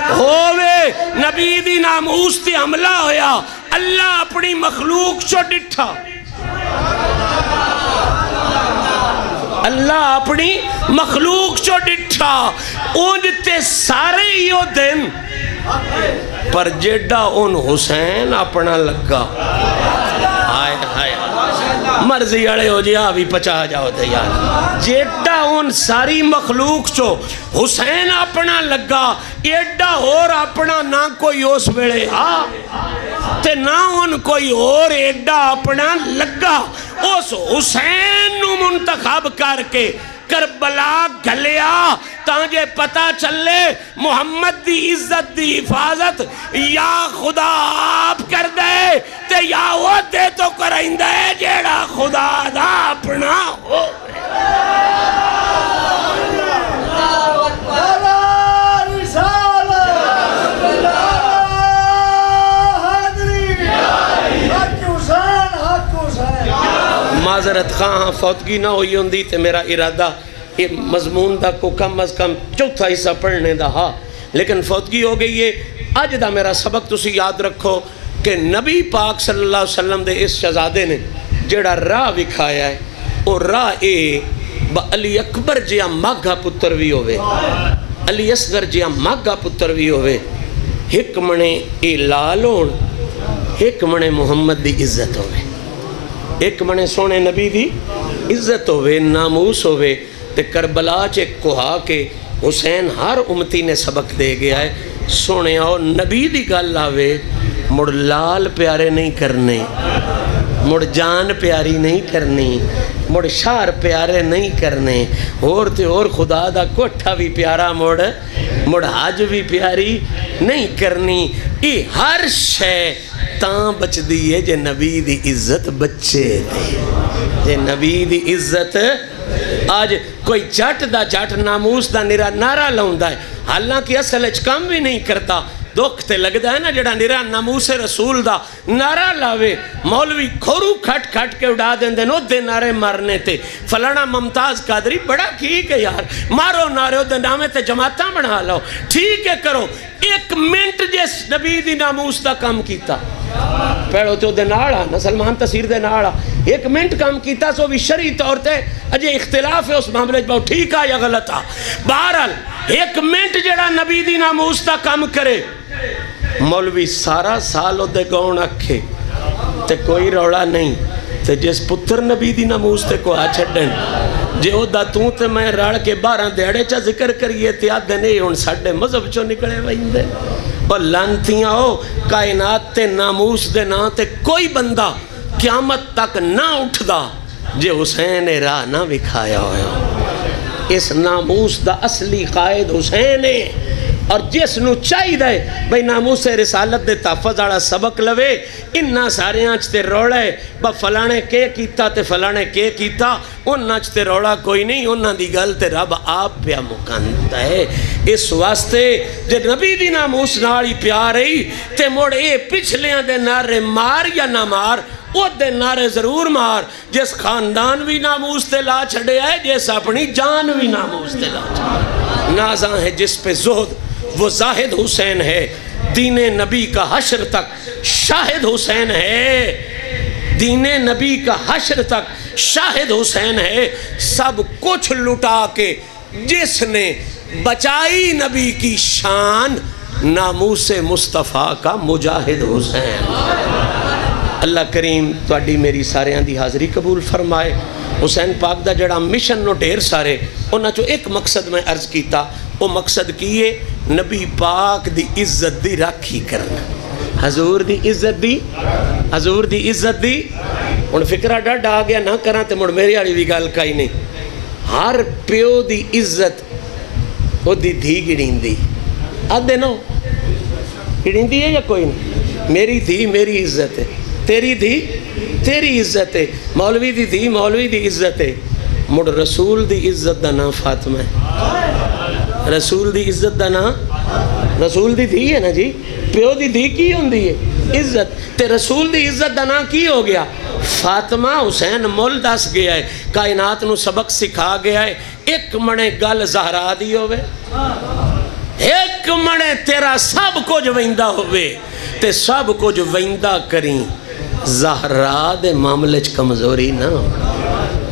ہوئے نبی دی ناموس تے حملہ ہویا اللہ اپنی مخلوق چو ڈٹھا، اللہ اپنی مخلوق چو ڈٹھا. اونج تے سارے ہیو دن پر جیڑا ان حسین اپنا لگا. آئے آئے مرضی اڑے ہو جی آبی پچا جاؤ تے یار. جیڑا ان ساری مخلوق چو حسین اپنا لگا ایڈا اور اپنا نہ کوئی اس ویڑے تے نہ ان کوئی اور ایڈا اپنا لگا. اس حسین نو منتخب کر کے کربلا گھلیا تانجے پتا چلے محمد دی عزت دی حفاظت یا خدا آپ کر دے تے یا وہ دے تو کرائیں دے جیڑا خدا دا اپنا ہو معذرت خواہاں فوتگی نہ ہوئی ہوندی تے میرا ارادہ یہ مضمون دا کو کم از کم چوتھا حصہ پڑھنے دا ہاں لیکن فوتگی ہو گئی ہے اج دا میرا سبق تسی یاد رکھو کہ نبی پاک صلی اللہ علیہ وسلم دے اس شہزادے نے جیڑا راہ وکھایا ہے وہ راہ اے با علی اکبر جیا ماگھا پتر بھی ہوئے علی اصغر جیا ماگھا پتر بھی ہوئے ایک منے اے لالون ایک منے محمد دی عزت ہوئے ایک منے سونے نبی دی عزت ہوئے ناموس ہوئے تے کربلا چے کوہا کے حسین ہر امتی نے سبق دے گیا ہے سونے آؤ نبی دی گل آوے مڑ لال پیارے نہیں کرنے مڑ جان پیاری نہیں کرنی مڑ شار پیارے نہیں کرنے اور تے اور خدا دا کوٹھا بھی پیارا مڑ حج بھی پیاری نہیں کرنی ای ہر شے تاں بچ دیئے جے نبی دی عزت بچے دی جے نبی دی عزت آج کوئی جٹ دا جٹ ناموس دا نعرہ لاؤندا ہے حالانکہ اصل کام بھی نہیں کرتا دکھ تے لگ دا ہے نا جڑا نعرہ ناموس رسول دا نعرہ لاوے مولوی کھورو کھٹ کھٹ کے اڑا دیں دے نو دے نعرے مارنے تے فلانا ممتاز قادری بڑا ٹھیک ہے یار مارو نعرے دے نامے تے جماعتاں بنا لاؤ ٹھیک ہے کرو ایک منٹ جس نبی دی ناموس دا کام کیتا پیڑو تے دے ناڑا نا سلمان تصیر دے ناڑا ایک منٹ کام کیتا سو بھی شرعی طور تے اجے اختلاف ہے اس معاملے باؤ ٹھیک ہے یا غلط ہے بہرحال ایک منٹ جڑا نبی دی ناموس دا کام کرے مولوی سارا سال دے گون اکھے تے کوئی روڑا نہیں تے جس پتر نبی دی ناموس تے کو آ چھڑن جے او دا توں تے میں راڑ کے 12 دیڑے چا ذکر کریے تے آدھے نہیں ہون ساڑھے مذہب چو نکلے وائندے اور لانتیاں ہو کائنات تے ناموس دے نا تے کوئی بندہ قیامت تک نہ اٹھ دا جے حسین راہ نہ وکھایا ہوئے اس ناموس دا اصلی قائد حسین ہے اور جس نو چاہی دے بھئی ناموس رسالت دے تحفظ آڑا سبق لوے انہا سارے آنچتے روڑا ہے با فلانے کے کیتا تے فلانے کے کیتا انہا آنچتے روڑا کوئی نہیں انہا دی گل تے رب آپ پیا مکانتا ہے اس واسطے جے نبی دی ناموس ناڑی پیارئی تے موڑ اے پچھلیاں دے نعرے مار یا نہ مار وہ دے نعرے ضرور مار جس خاندان بھی ناموس تے لا چھڑے آئے جس اپنی جان بھی ناموس تے لا چھڑے نازاں ہے جس پہ زہد وہ زاہد حسین ہے دین نبی کا حشر تک شاہد حسین ہے دین نبی کا حشر تک شاہد حسین ہے سب کچھ لٹا کے جس نے بچائی نبی کی شان ناموس مصطفیٰ کا مجاہد حسین اللہ کریم توڑی میری سارے دی حاضری قبول فرمائے حسین پاک دا جڑا مشن نو ڈھیر سارے انہاں چو ایک مقصد میں عرض کیتا وہ مقصد کیے نبی پاک دی عزت دی راکھی کرنا حضور دی عزت دی ان فکرہ ڈاڈ آگیا نہ کران تے مڑ میری آڑی بھی گال کائی نہیں ہر پیو دی عزت وہ دی دھی گڑین دی آدھے نو گڑین دی ہے یا کوئی نہیں میری دھی میری عزت ہے تیری دھی تیری عزت ہے مولوی دی دھی مولوی دی عزت ہے مڑ رسول دی عزت دا نا فاطمہ ہے رسول دی عزت دا نا رسول دی دھی ہے نا جی پیو دی دھی کی ہوندی ہے عزت تے رسول دی عزت دا نا کی ہو گیا فاطمہ حسین مول دس گیا ہے کائنات نو سبق سکھا گیا ہے ایک منے گل زہرا دی ہوئے ایک منے تیرا سب کچھ ویندہ ہوئے تے سب کچھ ویندہ کریں زہرا دے معاملے چ کمزوری نہ ہو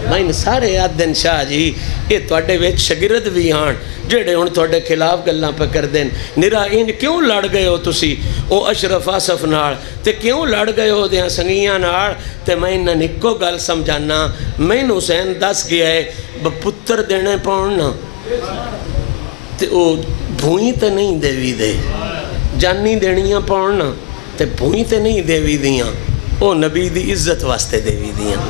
میں سارے آدھن شاہ جی یہ توڑے ویچ شگرد بھی آن جڑے ان توڑے خلاف گلنا پہ کر دیں نرا ان کیوں لڑ گئے ہو تسی او اشرف آصف ناڑ تے کیوں لڑ گئے ہو دیاں سنگیاں ناڑ تے میں انہاں نکو گل سمجھانا میں حسین دس گیا ہے پتر دینے پاؤنا تے او بھوئیں تے نہیں دیوی دے جانی دینیاں پاؤنا تے بھوئیں تے نہیں دیوی دیاں او نبی دی عزت واسطے دیوی دیاں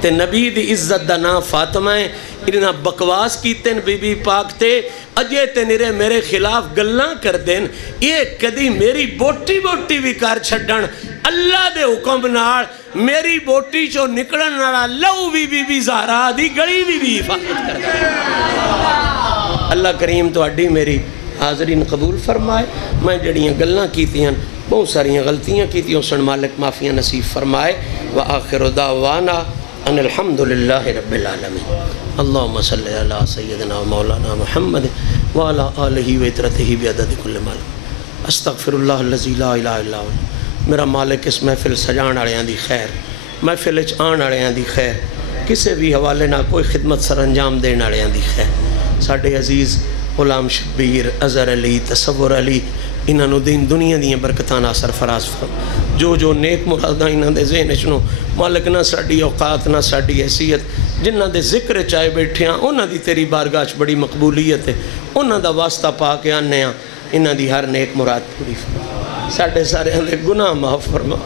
تے نبی دی عزت دا نا فاطمہ ہے انہاں بکواس کیتے ہیں بی بی پاک تے اجے تے نرے میرے خلاف گلاں کر دین یہ کدی میری بوٹی بوٹی بھی کر چھڑن اللہ دے حکم نال میری بوٹی چو نکلن والا لو بھی بی بی زہرا دی گڑی بھی حفاظت کر دے اللہ کریم تو اڈی میری حاضرین قبول فرمائے میں جڑیاں گلاں کیتیاں بہت ساریاں غلطیاں کیتیاں سن مالک معافیاں نصیب فرمائے وآخر دعوانا ان الحمدللہ رب العالمین اللہم صلی علی سیدنا و مولانا محمد وعلا آلہ ویترتہ بیعدد کل مالک استغفر اللہ الذی لا الہ الا ہوا میرا مالک اس محفل سجان آڑیاں دی خیر محفل آن آڑیاں دی خیر کسے بھی حوالے نہ کوئی خدمت سر انجام دین آڑیاں دی خیر ساڑھے عزیز غلام شبیر اظہر علی تصور علی انہاں نو دین دنیا دیاں برکتاں اثر فراز فرم جو نیک مراداں انہاں دے ذہن چنو مالک نہ ساڑی اوقات نہ ساڑی حیثیت جنہ دے ذکر چاہے بیٹھے ہیں انہاں دی تیری بارگاہ بڑی مقبولیت ہے انہاں دا واسطہ پا کے آنے ہیں انہاں دی ہر نیک مراد پوری فرما ساڑھے سارے اندے گناہ معاف فرما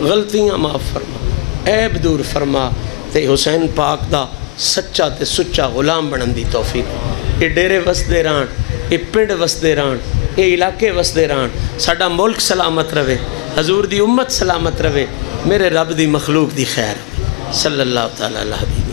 غلطیاں معاف فرما عیب دور فرما تے حسین پاک دا سچا تے سچا غلام بنن دی توفیق یہ ڈیرے وسدے ران یہ پنڈ وسدے ران یہ علاقے وسدے ران ساڑا ملک سلامت روے حضور دی امت سلامت روے میرے رب دی مخلوق دی خیر صلی اللہ تعالیٰ علیہ